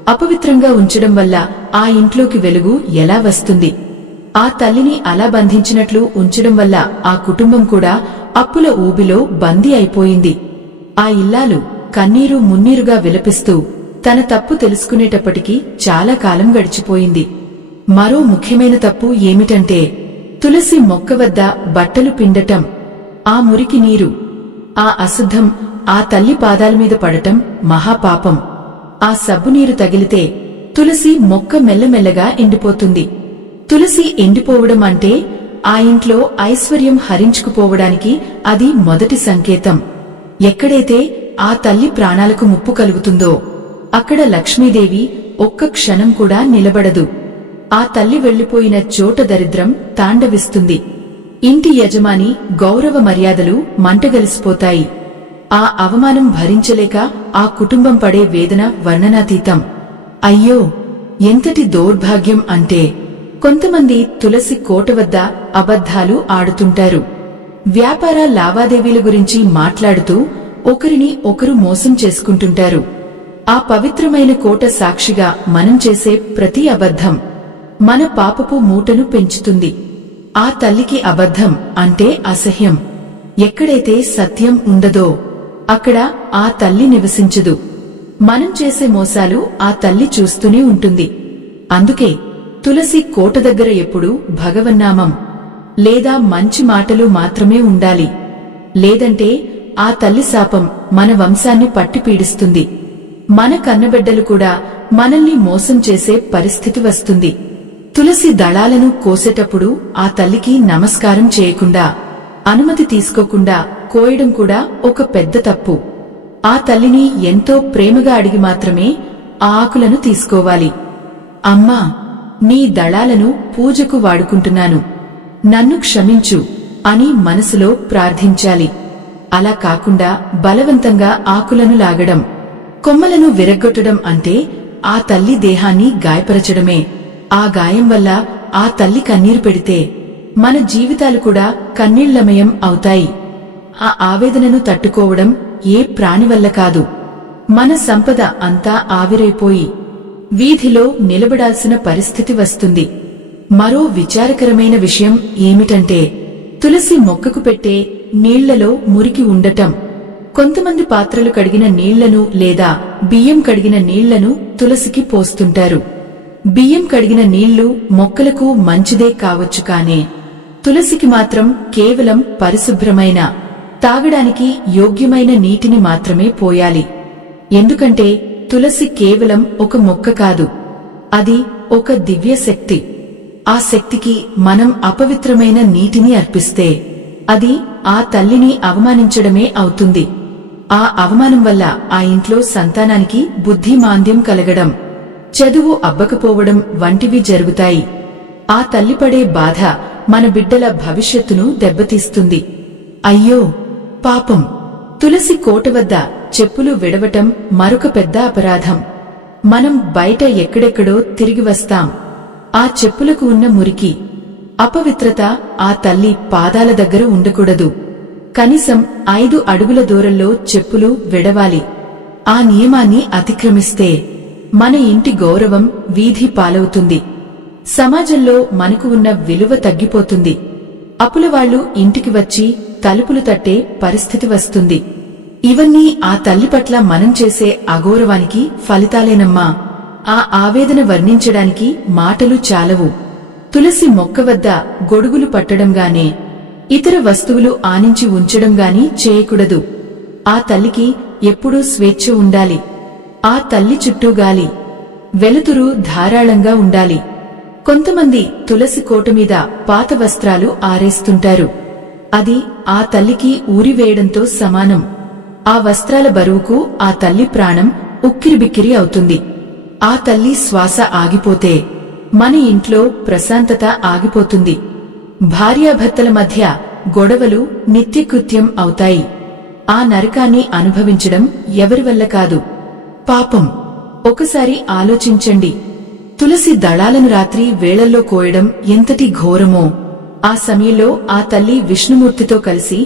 అపవిత్రంగా ఉంచడం వల్ల ఆ ఇంట్లోకి వెలుగు ఎలా వస్తుంది? ఆ తల్లిని అలా బంధించినట్లు ఉంచడం వల్ల ఆ కుటుంబం కూడా అప్పుల ఊబిలో బందీ అయిపోయింది. ఆ ఇల్లాలు కన్నీరు మున్నీరుగా విలపిస్తూ తన తప్పు తెలుసుకునేటప్పటికీ చాలా కాలం గడిచిపోయింది. మరో ముఖ్యమైన తప్పు ఏమిటంటే తులసి మొక్క వద్ద బట్టలు పిండటం, ఆ మురికి నీరు, ఆ అశుద్ధం ఆ తల్లి పాదాలమీద పడటం మహాపాపం. ఆ సబ్బునీరు తగిలితే తులసి మొక్క మెల్లమెల్లగా ఎండిపోతుంది. తులసి ఎండిపోవడం అంటే ఆ ఇంట్లో ఐశ్వర్యం హరించుకుపోవడానికి అది మొదటి సంకేతం. ఎక్కడైతే ఆ తల్లి ప్రాణాలకు ముప్పు కలుగుతుందో అక్కడ లక్ష్మీదేవి ఒక్క క్షణం కూడా నిలబడదు. ఆ తల్లి వెళ్లిపోయిన చోట దరిద్రం తాండవిస్తుంది. ఇంటి యజమాని గౌరవ మర్యాదలు మంటగలిసిపోతాయి. ఆ అవమానం భరించలేక ఆ కుటుంబం పడే వేదన వర్ణనాతీతం. అయ్యో, ఎంతటి దౌర్భాగ్యం అంటే కొంతమంది తులసి కోట వద్ద అబద్ధాలు ఆడుతుంటారు. వ్యాపార లావాదేవీల గురించి మాట్లాడుతూ ఒకరిని ఒకరు మోసం చేసుకుంటుంటారు. ఆ పవిత్రమైన కోట సాక్షిగా మనం చేసే ప్రతి అబద్ధం మన పాపపు మూటను పెంచుతుంది. ఆ తల్లికి అబద్ధం అంటే అసహ్యం. ఎక్కడైతే సత్యం ఉండదో అక్కడ ఆ తల్లి నివసించదు. మనం చేసే మోసాలు ఆ తల్లి చూస్తూనే ఉంటుంది. అందుకే తులసి కోట దగ్గర ఎప్పుడూ భగవన్నామం లేదా మంచి మాటలు మాత్రమే ఉండాలి. లేదంటే ఆ తల్లి శాపం మన వంశాన్ని పట్టి పీడిస్తుంది. మన కన్నబిడ్డలు కూడా మనల్ని మోసం చేసే పరిస్థితి వస్తుంది. తులసి దళాలను కోసేటప్పుడు ఆ తల్లికి నమస్కారం చేయకుండా, అనుమతి తీసుకోకుండా కోయడం కూడా ఒక పెద్ద తప్పు. ఆ తల్లిని ఎంతో ప్రేమగా అడిగి మాత్రమే ఆ ఆకులను తీసుకోవాలి. అమ్మా, నీ దళాలను పూజకు వాడుకుంటున్నాను, నన్ను క్షమించు అని మనసులో ప్రార్థించాలి. అలా కాకుండా బలవంతంగా ఆకులను లాగడం, కొమ్మలను విరగ్గొట్టడం అంటే ఆ తల్లి దేహాన్ని గాయపరచడమే. ఆ గాయం వల్ల ఆ తల్లి కన్నీరు పెడితే మన జీవితాలు కూడా కన్నీళ్లమయం అవుతాయి. ఆ ఆవేదనను తట్టుకోవడం ఏ ప్రాణి వల్ల కాదు. మన సంపద అంతా ఆవిరైపోయి వీధిలో నిలబడాల్సిన పరిస్థితి వస్తుంది. మరో విచారకరమైన విషయం ఏమిటంటే, తులసి మొక్కకు పెట్టే నీళ్లలో మురికి ఉండటం. కొంతమంది పాత్రలు కడిగిన నీళ్లను లేదా బియ్యం కడిగిన నీళ్లను తులసికి పోస్తుంటారు. బియ్యం కడిగిన నీళ్లు మొక్కలకు మంచిదే కావచ్చు, కానే తులసికి మాత్రం కేవలం పరిశుభ్రమైన, తాగడానికి యోగ్యమైన నీటిని మాత్రమే పోయాలి. ఎందుకంటే తులసి కేవలం ఒక మొక్క కాదు, అది ఒక దివ్య శక్తి. ఆ శక్తికి మనం అపవిత్రమైన నీటిని అర్పిస్తే అది ఆ తల్లిని అవమానించడమే అవుతుంది. ఆ అవమానం వల్ల ఆ ఇంట్లో సంతానానికి బుద్ధిమాంద్యం కలగడం, చదువు అబ్బకపోవడం వంటివి జరుగుతాయి. ఆ తల్లి పడే బాధ మన బిడ్డల భవిష్యత్తును దెబ్బతీస్తుంది. అయ్యో పాపం! తులసి కోట వద్ద చెప్పులు విడవటం మరొక పెద్ద అపరాధం. మనం బయట ఎక్కడెక్కడో తిరిగి వస్తాం. ఆ చెప్పులకు ఉన్న మురికి, అపవిత్రత ఆ తల్లి పాదాల దగ్గర ఉండకూడదు. కనీసం 5 అడుగుల దూరంలో చెప్పులు విడవాలి. ఆ నియమాన్ని అతిక్రమిస్తే మన ఇంటి గౌరవం వీధి పాలవుతుంది. సమాజంలో మనకు ఉన్న విలువ తగ్గిపోతుంది. అప్పులవాళ్లు ఇంటికి వచ్చి తలుపులు తట్టే పరిస్థితి వస్తుంది. ఇవన్నీ ఆ తల్లి పట్ల మనం చేసే అగౌరవానికి ఫలితాలేనమ్మా. ఆ ఆవేదన వర్ణించడానికి మాటలు చాలవు. తులసి మొక్క వద్ద గొడుగులు పట్టడంగానే, ఇతర వస్తువులు ఆనించి ఉంచడంగాని చేయకూడదు. ఆ తల్లికి ఎప్పుడూ స్వేచ్ఛ ఉండాలి. ఆ తల్లి చుట్టూ గాలి, వెలుతురు ధారాళంగా ఉండాలి. కొంతమంది తులసి కోట మీద పాత వస్త్రాలు ఆరేస్తుంటారు. అది ఆ తల్లికి ఊరివేయడంతో సమానం. ఆ వస్త్రాల బరువుకు ఆ తల్లి ప్రాణం ఉక్కిరిబిక్కిరి అవుతుంది. ఆ తల్లి శ్వాస ఆగిపోతే మన ఇంట్లో ప్రశాంతత ఆగిపోతుంది. భార్యాభర్తల మధ్య గొడవలు నిత్యకృత్యం అవుతాయి. ఆ నరకాన్ని అనుభవించడం ఎవరివల్ల కాదు. పాపం! ఒకసారి ఆలోచించండి. తులసి దళాలను రాత్రి వేళల్లో కోయడం ఎంతటి ఘోరమో. ఆ సమయంలో ఆ తల్లి విష్ణుమూర్తితో కలిసి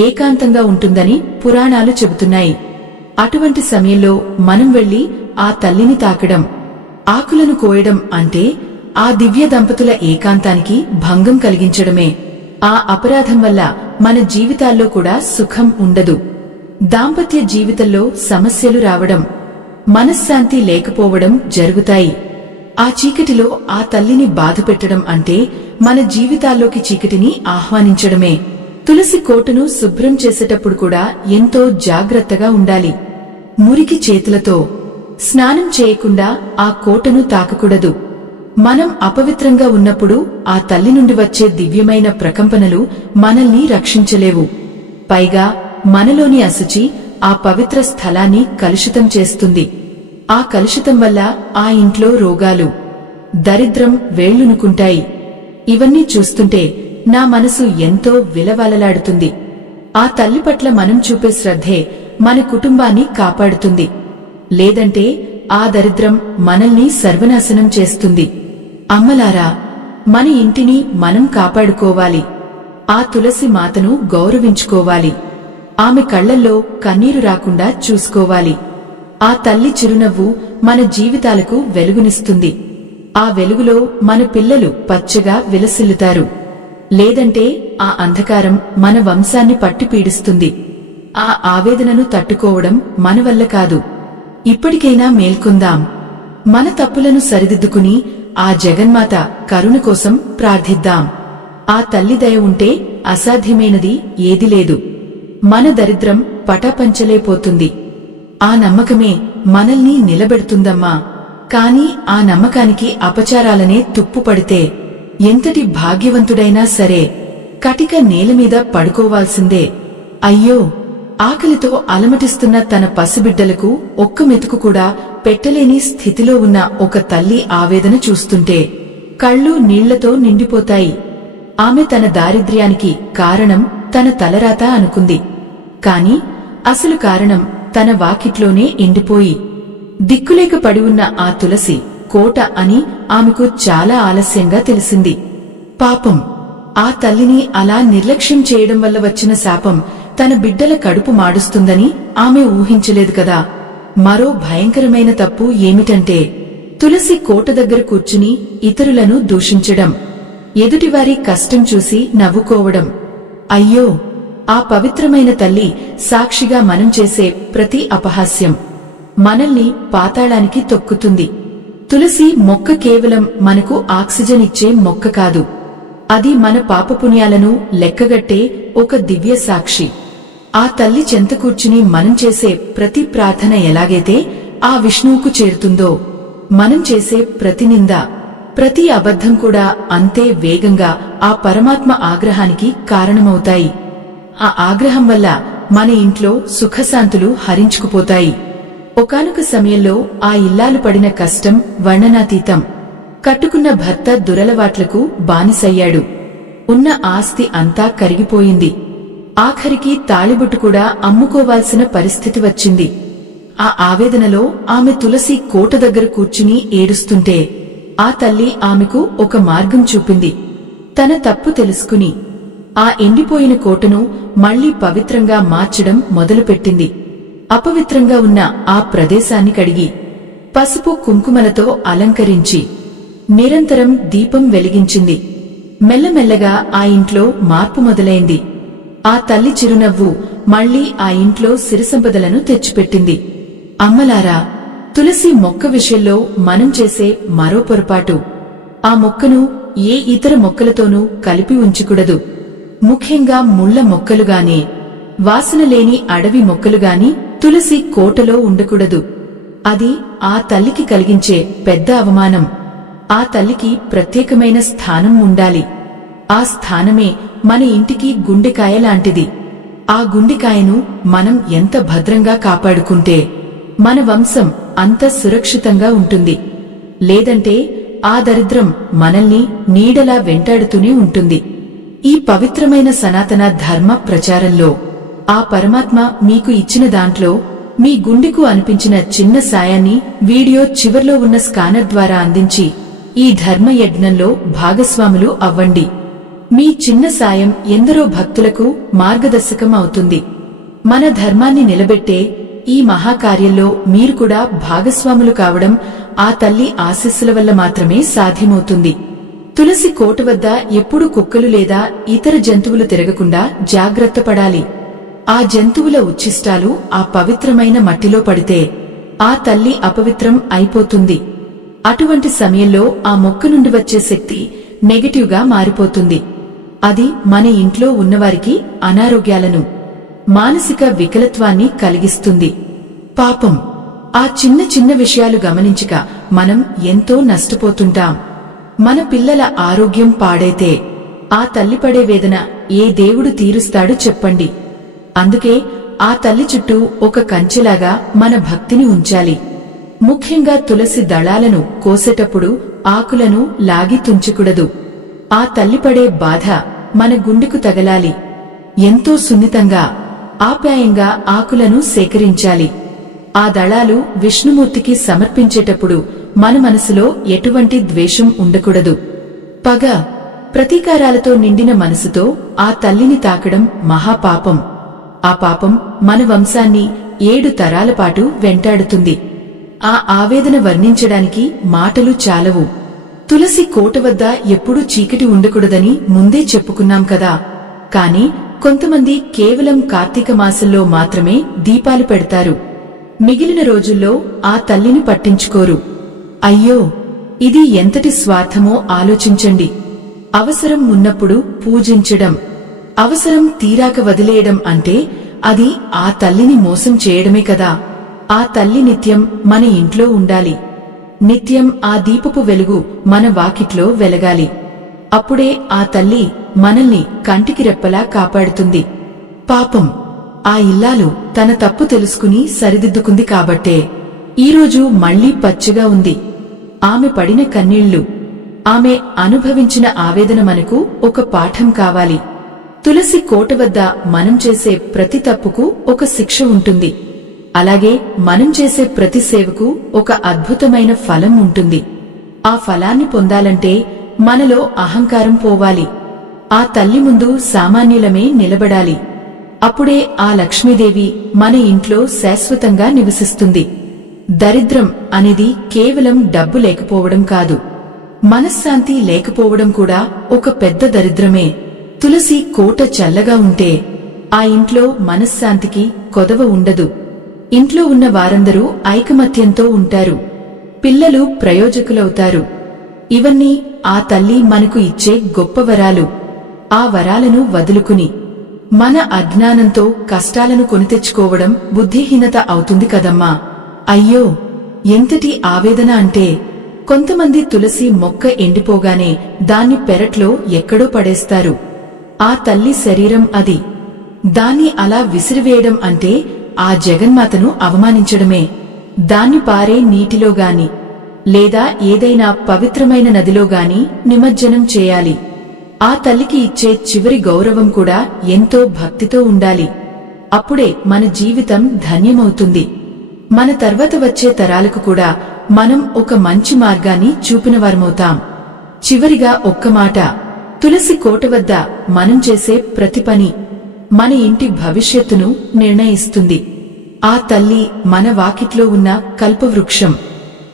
ఏకాంతంగా ఉంటుందని పురాణాలు చెబుతున్నాయి. అటువంటి సమయంలో మనం వెళ్లి ఆ తల్లిని తాకడం, ఆకులను కోయడం అంటే ఆ దివ్య దంపతుల ఏకాంతానికి భంగం కలిగించడమే. ఆ అపరాధం వల్ల మన జీవితాల్లో కూడా సుఖం ఉండదు. దాంపత్య జీవితంలో సమస్యలు రావడం, మనశ్శాంతి లేకపోవడం జరుగుతాయి. ఆ చీకటిలో ఆ తల్లిని బాధపెట్టడం అంటే మన జీవితాల్లోకి చీకటిని ఆహ్వానించడమే. తులసి కోటను శుభ్రం చేసేటప్పుడు కూడా ఎంతో జాగ్రత్తగా ఉండాలి. మురికి చేతులతో స్నానం చేయకుండా ఆ కోటను తాకకూడదు. మనం అపవిత్రంగా ఉన్నప్పుడు ఆ తల్లి నుండి వచ్చే దివ్యమైన ప్రకంపనలు మనల్ని రక్షించలేవు. పైగా మనలోని అశుచి ఆ పవిత్ర స్థలాన్ని కలుషితం చేస్తుంది. ఆ కలుషితం వల్ల ఆ ఇంట్లో రోగాలు, దరిద్రం వేళ్లునుకుంటాయి. ఇవన్నీ చూస్తుంటే నా మనసు ఎంతో విలవలలాడుతుంది. ఆ తల్లి పట్ల మనం చూపే శ్రద్ధే మన కుటుంబాన్ని కాపాడుతుంది. లేదంటే ఆ దరిద్రం మనల్ని సర్వనాశనం చేస్తుంది. అమ్మలారా, మన ఇంటిని మనం కాపాడుకోవాలి. ఆ తులసి మాతను గౌరవించుకోవాలి. ఆమె కళ్లల్లో కన్నీరు రాకుండా చూసుకోవాలి. ఆ తల్లి చిరునవ్వు మన జీవితాలకు వెలుగునిస్తుంది. ఆ వెలుగులో మన పిల్లలు పచ్చగా విలసిల్లుతారు. లేదంటే ఆ అంధకారం మన వంశాన్ని పట్టి పీడిస్తుంది. ఆ ఆవేదనను తట్టుకోవడం మన వల్ల కాదు. ఇప్పటికైనా మేల్కొందాం. మన తప్పులను సరిదిద్దుకుని ఆ జగన్మాత కరుణ కోసం ప్రార్థిద్దాం. ఆ తల్లి దయ ఉంటే అసాధ్యమైనది ఏదీ లేదు. మన దరిద్రం పటాపంచలైపోతుంది. ఆ నమ్మకమే మనల్ని నిలబెడుతుందమ్మా. కాని ఆ నమ్మకానికి అపచారాలనే తుప్పుపడితే ఎంతటి భాగ్యవంతుడైనా సరే కటిక నేలమీద పడుకోవాల్సిందే. అయ్యో, ఆకలితో అలమటిస్తున్న తన పసిబిడ్డలకు ఒక్క మెతుకు కూడా పెట్టలేని స్థితిలో ఉన్న ఒక తల్లి ఆవేదన చూస్తుంటే కళ్ళు నీళ్లతో నిండిపోతాయి. ఆమె తన దారిద్ర్యానికి కారణం తన తలరాత అనుకుంది. కాని అసలు కారణం తన వాకిట్లోనే ఎండిపోయి దిక్కులేక పడి ఉన్న ఆ తులసి కోట అని ఆమెకు చాలా ఆలస్యంగా తెలిసింది. పాపం, ఆ తల్లిని అలా నిర్లక్ష్యం చేయడం వల్ల వచ్చిన శాపం తన బిడ్డల కడుపు మాడుస్తుందని ఆమె ఊహించలేదు కదా. మరో భయంకరమైన తప్పు ఏమిటంటే తులసి కోట దగ్గర కూర్చుని ఇతరులను దూషించడం, ఎదుటివారి కష్టం చూసి నవ్వుకోవడం. అయ్యో, ఆ పవిత్రమైన తల్లి సాక్షిగా మనం చేసే ప్రతి అపహాస్యం మనల్ని పాతాళానికి తొక్కుతుంది. తులసి మొక్క కేవలం మనకు ఆక్సిజన్ ఇచ్చే మొక్క కాదు, అది మన పాపపుణ్యాలను లెక్కగట్టే ఒక దివ్య సాక్షి. ఆ తల్లి చెంత కూర్చుని మనం చేసే ప్రతి ప్రార్థన ఎలాగైతే ఆ విష్ణువుకు చేరుతుందో, మనం చేసే ప్రతి నింద, ప్రతి అబద్ధం కూడా అంతే వేగంగా ఆ పరమాత్మ ఆగ్రహానికి కారణమవుతాయి. ఆ ఆగ్రహం వల్ల మన ఇంట్లో సుఖశాంతులు హరించుకుపోతాయి. ఒకానొక సమయంలో ఆ ఇల్లాలు పడిన కష్టం వర్ణనాతీతం. కట్టుకున్న భర్త దురలవాట్లకు బానిసయ్యాడు. ఉన్న ఆస్తి అంతా కరిగిపోయింది. ఆఖరికి తాళిబొట్టు కూడా అమ్ముకోవాల్సిన పరిస్థితి వచ్చింది. ఆ ఆవేదనలో ఆమె తులసి కోట దగ్గర కూర్చుని ఏడుస్తుంటే ఆ తల్లి ఆమెకు ఒక మార్గం చూపింది. తన తప్పు తెలుసుకుని ఆ ఎండిపోయిన కోటను మళ్లీ పవిత్రంగా మార్చడం మొదలుపెట్టింది. అపవిత్రంగా ఉన్న ఆ ప్రదేశాన్ని కడిగి పసుపు కుంకుమలతో అలంకరించి నిరంతరం దీపం వెలిగించింది. మెల్లమెల్లగా ఆ ఇంట్లో మార్పు మొదలైంది. ఆ తల్లి చిరునవ్వు మళ్లీ ఆ ఇంట్లో సిరిసంపదలను తెచ్చిపెట్టింది. అమ్మలారా, తులసి మొక్క విషయంలో మనం చేసే మరో పొరపాటు, ఆ మొక్కను ఏ ఇతర మొక్కలతోనూ కలిపి ఉంచకూడదు. ముఖ్యంగా ముళ్ల మొక్కలుగానే, వాసన లేని అడవి మొక్కలుగాని తులసి కోటలో ఉండకూడదు. అది ఆ తల్లికి కలిగించే పెద్ద అవమానం. ఆ తల్లికి ప్రత్యేకమైన స్థానం ఉండాలి. ఆ స్థానమే మన ఇంటికి గుండెకాయ లాంటిది. ఆ గుండెకాయను మనం ఎంత భద్రంగా కాపాడుకుంటే మన వంశం అంత సురక్షితంగా ఉంటుంది. లేదంటే ఆ దరిద్రం మనల్ని నీడలా వెంటాడుతూనే ఉంటుంది. ఈ పవిత్రమైన సనాతన ధర్మ ప్రచారంలో ఆ పరమాత్మ మీకు ఇచ్చిన దాంట్లో మీ గుండెకు అనిపించిన చిన్న సాయాన్ని వీడియో చివర్లో ఉన్న స్కానర్ ద్వారా అందించి ఈ ధర్మ యజ్ఞంలో భాగస్వాములు అవ్వండి. మీ చిన్న సాయం ఎందరో భక్తులకు మార్గదర్శకం అవుతుంది. మన ధర్మాన్ని నిలబెట్టే ఈ మహాకార్యంలో మీరు కూడా భాగస్వాములు కావడం ఆ తల్లి ఆశీస్సుల వల్ల మాత్రమే సాధ్యమవుతుంది. తులసి కోట వద్ద ఎప్పుడూ కుక్కలు లేదా ఇతర జంతువులు తిరగకుండా జాగ్రత్త పడాలి. ఆ జంతువుల ఉచ్ఛిష్టాలు ఆ పవిత్రమైన మట్టిలో పడితే ఆ తల్లి అపవిత్రం అయిపోతుంది. అటువంటి సమయంలో ఆ మొక్క నుండి వచ్చే శక్తి నెగటివ్ గా మారిపోతుంది. అది మన ఇంట్లో ఉన్నవారికి అనారోగ్యాలను, మానసిక వికలత్వాన్ని కలిగిస్తుంది. పాపం, ఆ చిన్న చిన్న విషయాలు గమనించక మనం ఎంతో నష్టపోతుంటాం. మన పిల్లల ఆరోగ్యం పాడైతే ఆ తల్లి పడే వేదన ఏ దేవుడు తీరుస్తాడు చెప్పండి. అందుకే ఆ తల్లి చుట్టూ ఒక కంచెలాగా మన భక్తిని ఉంచాలి. ముఖ్యంగా తులసి దళాలను కోసేటప్పుడు ఆకులను లాగి తుంచకూడదు. ఆ తల్లి పడే బాధ మన గుండెకు తగలాలి. ఎంతో సున్నితంగా, ఆప్యాయంగా ఆకులను సేకరించాలి. ఆ దళాలు విష్ణుమూర్తికి సమర్పించేటప్పుడు మన మనసులో ఎటువంటి ద్వేషం ఉండకూడదు. పగ, ప్రతీకారాలతో నిండిన మనసుతో ఆ తల్లిని తాకడం మహాపాపం. ఆ పాపం మన వంశాన్ని 7 తరాల పాటు వెంటాడుతుంది. ఆ ఆవేదన వర్ణించడానికి మాటలు చాలవు. తులసి కోట వద్ద ఎప్పుడూ చీకటి ఉండకూడదని ముందే చెప్పుకున్నాం కదా. కాని కొంతమంది కేవలం కార్తీక మాసంలో మాత్రమే దీపాలు పెడతారు. మిగిలిన రోజుల్లో ఆ తల్లిని పట్టించుకోరు. అయ్యో, ఇది ఎంతటి స్వార్థమో ఆలోచించండి. అవసరం ఉన్నప్పుడు పూజించడం, అవసరం తీరాక వదిలేయడం అంటే అది ఆ తల్లిని మోసం చేయడమే కదా. ఆ తల్లి నిత్యం మన ఇంట్లో ఉండాలి. నిత్యం ఆ దీపపు వెలుగు మన వాకిట్లో వెలగాలి. అప్పుడే ఆ తల్లి మనల్ని కంటికి రెప్పలా కాపాడుతుంది. పాపం, ఆ ఇల్లాలు తన తప్పు తెలుసుకుని సరిదిద్దుకుంది కాబట్టే ఈరోజు మళ్లీ పచ్చగా ఉంది. ఆమె పడిన కన్నీళ్లు, ఆమె అనుభవించిన ఆవేదన మనకు ఒక పాఠం కావాలి. తులసి కోట వద్ద మనం చేసే ప్రతి తప్పుకు ఒక శిక్ష ఉంటుంది. అలాగే మనం చేసే ప్రతి సేవకు ఒక అద్భుతమైన ఫలం ఉంటుంది. ఆ ఫలాన్ని పొందాలంటే మనలో అహంకారం పోవాలి. ఆ తల్లి ముందు సామాన్యులమే నిలబడాలి. అప్పుడే ఆ లక్ష్మీదేవి మన ఇంట్లో శాశ్వతంగా నివసిస్తుంది. దరిద్రం అనేది కేవలం డబ్బు లేకపోవడం కాదు, మనశ్శాంతి లేకపోవడం కూడా ఒక పెద్ద దరిద్రమే. తులసి కోట చల్లగా ఉంటే ఆ ఇంట్లో మనశ్శాంతికి కొదవ ఉండదు. ఇంట్లో ఉన్న వారందరూ ఐకమత్యంతో ఉంటారు. పిల్లలు ప్రయోజకులవుతారు. ఇవన్నీ ఆ తల్లి మనకు ఇచ్చే గొప్ప వరాలు. ఆ వరాలను వదులుకుని మన అజ్ఞానంతో కష్టాలను కొనితెచ్చుకోవడం బుద్ధిహీనత అవుతుంది కదమ్మా. అయ్యో, ఎంతటి ఆవేదన అంటే కొంతమంది తులసి మొక్క ఎండిపోగానే దాన్ని పెరట్లో ఎక్కడో పడేస్తారు. ఆ తల్లి శరీరం అది. దాన్ని అలా విసిరివేయడం అంటే ఆ జగన్మాతను అవమానించడమే. దాన్ని పారే నీటిలోగాని లేదా ఏదైనా పవిత్రమైన నదిలోగాని నిమజ్జనం చేయాలి. ఆ తల్లికి ఇచ్చే చివరి గౌరవం కూడా ఎంతో భక్తితో ఉండాలి. అప్పుడే మన జీవితం ధన్యమవుతుంది. మన తర్వాత వచ్చే తరాలకు కూడా మనం ఒక మంచి మార్గాన్ని చూపినవారమవుతాం. చివరిగా ఒక్క మాట, తులసి కోట వద్ద మనం చేసే ప్రతి పని మన ఇంటి భవిష్యత్తును నిర్ణయిస్తుంది. ఆ తల్లి మన వాకిట్లో ఉన్న కల్పవృక్షం.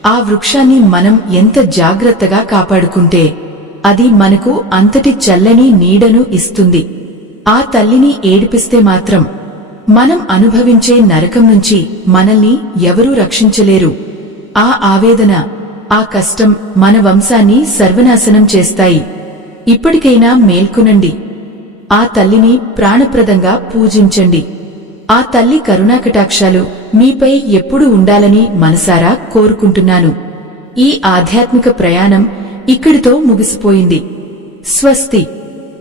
ఆ వృక్షాన్ని మనం ఎంత జాగ్రత్తగా కాపాడుకుంటే అది మనకు అంతటి చల్లని నీడను ఇస్తుంది. ఆ తల్లిని ఏడిపిస్తే మాత్రం మనం అనుభవించే నరకం నుంచి మనల్ని ఎవరూ రక్షించలేరు. ఆ ఆవేదన, ఆ కష్టం మన వంశాన్ని సర్వనాశనం చేస్తాయి. ఇప్పటికైనా మేల్కొనండి. ఆ తల్లిని ప్రాణప్రదంగా పూజించండి. ఆ తల్లి కరుణాకటాక్షాలు మీపై ఎప్పుడూ ఉండాలని మనసారా కోరుకుంటున్నాను. ఈ ఆధ్యాత్మిక ప్రయాణం ఇక్కడితో ముగిసిపోయింది. స్వస్తి.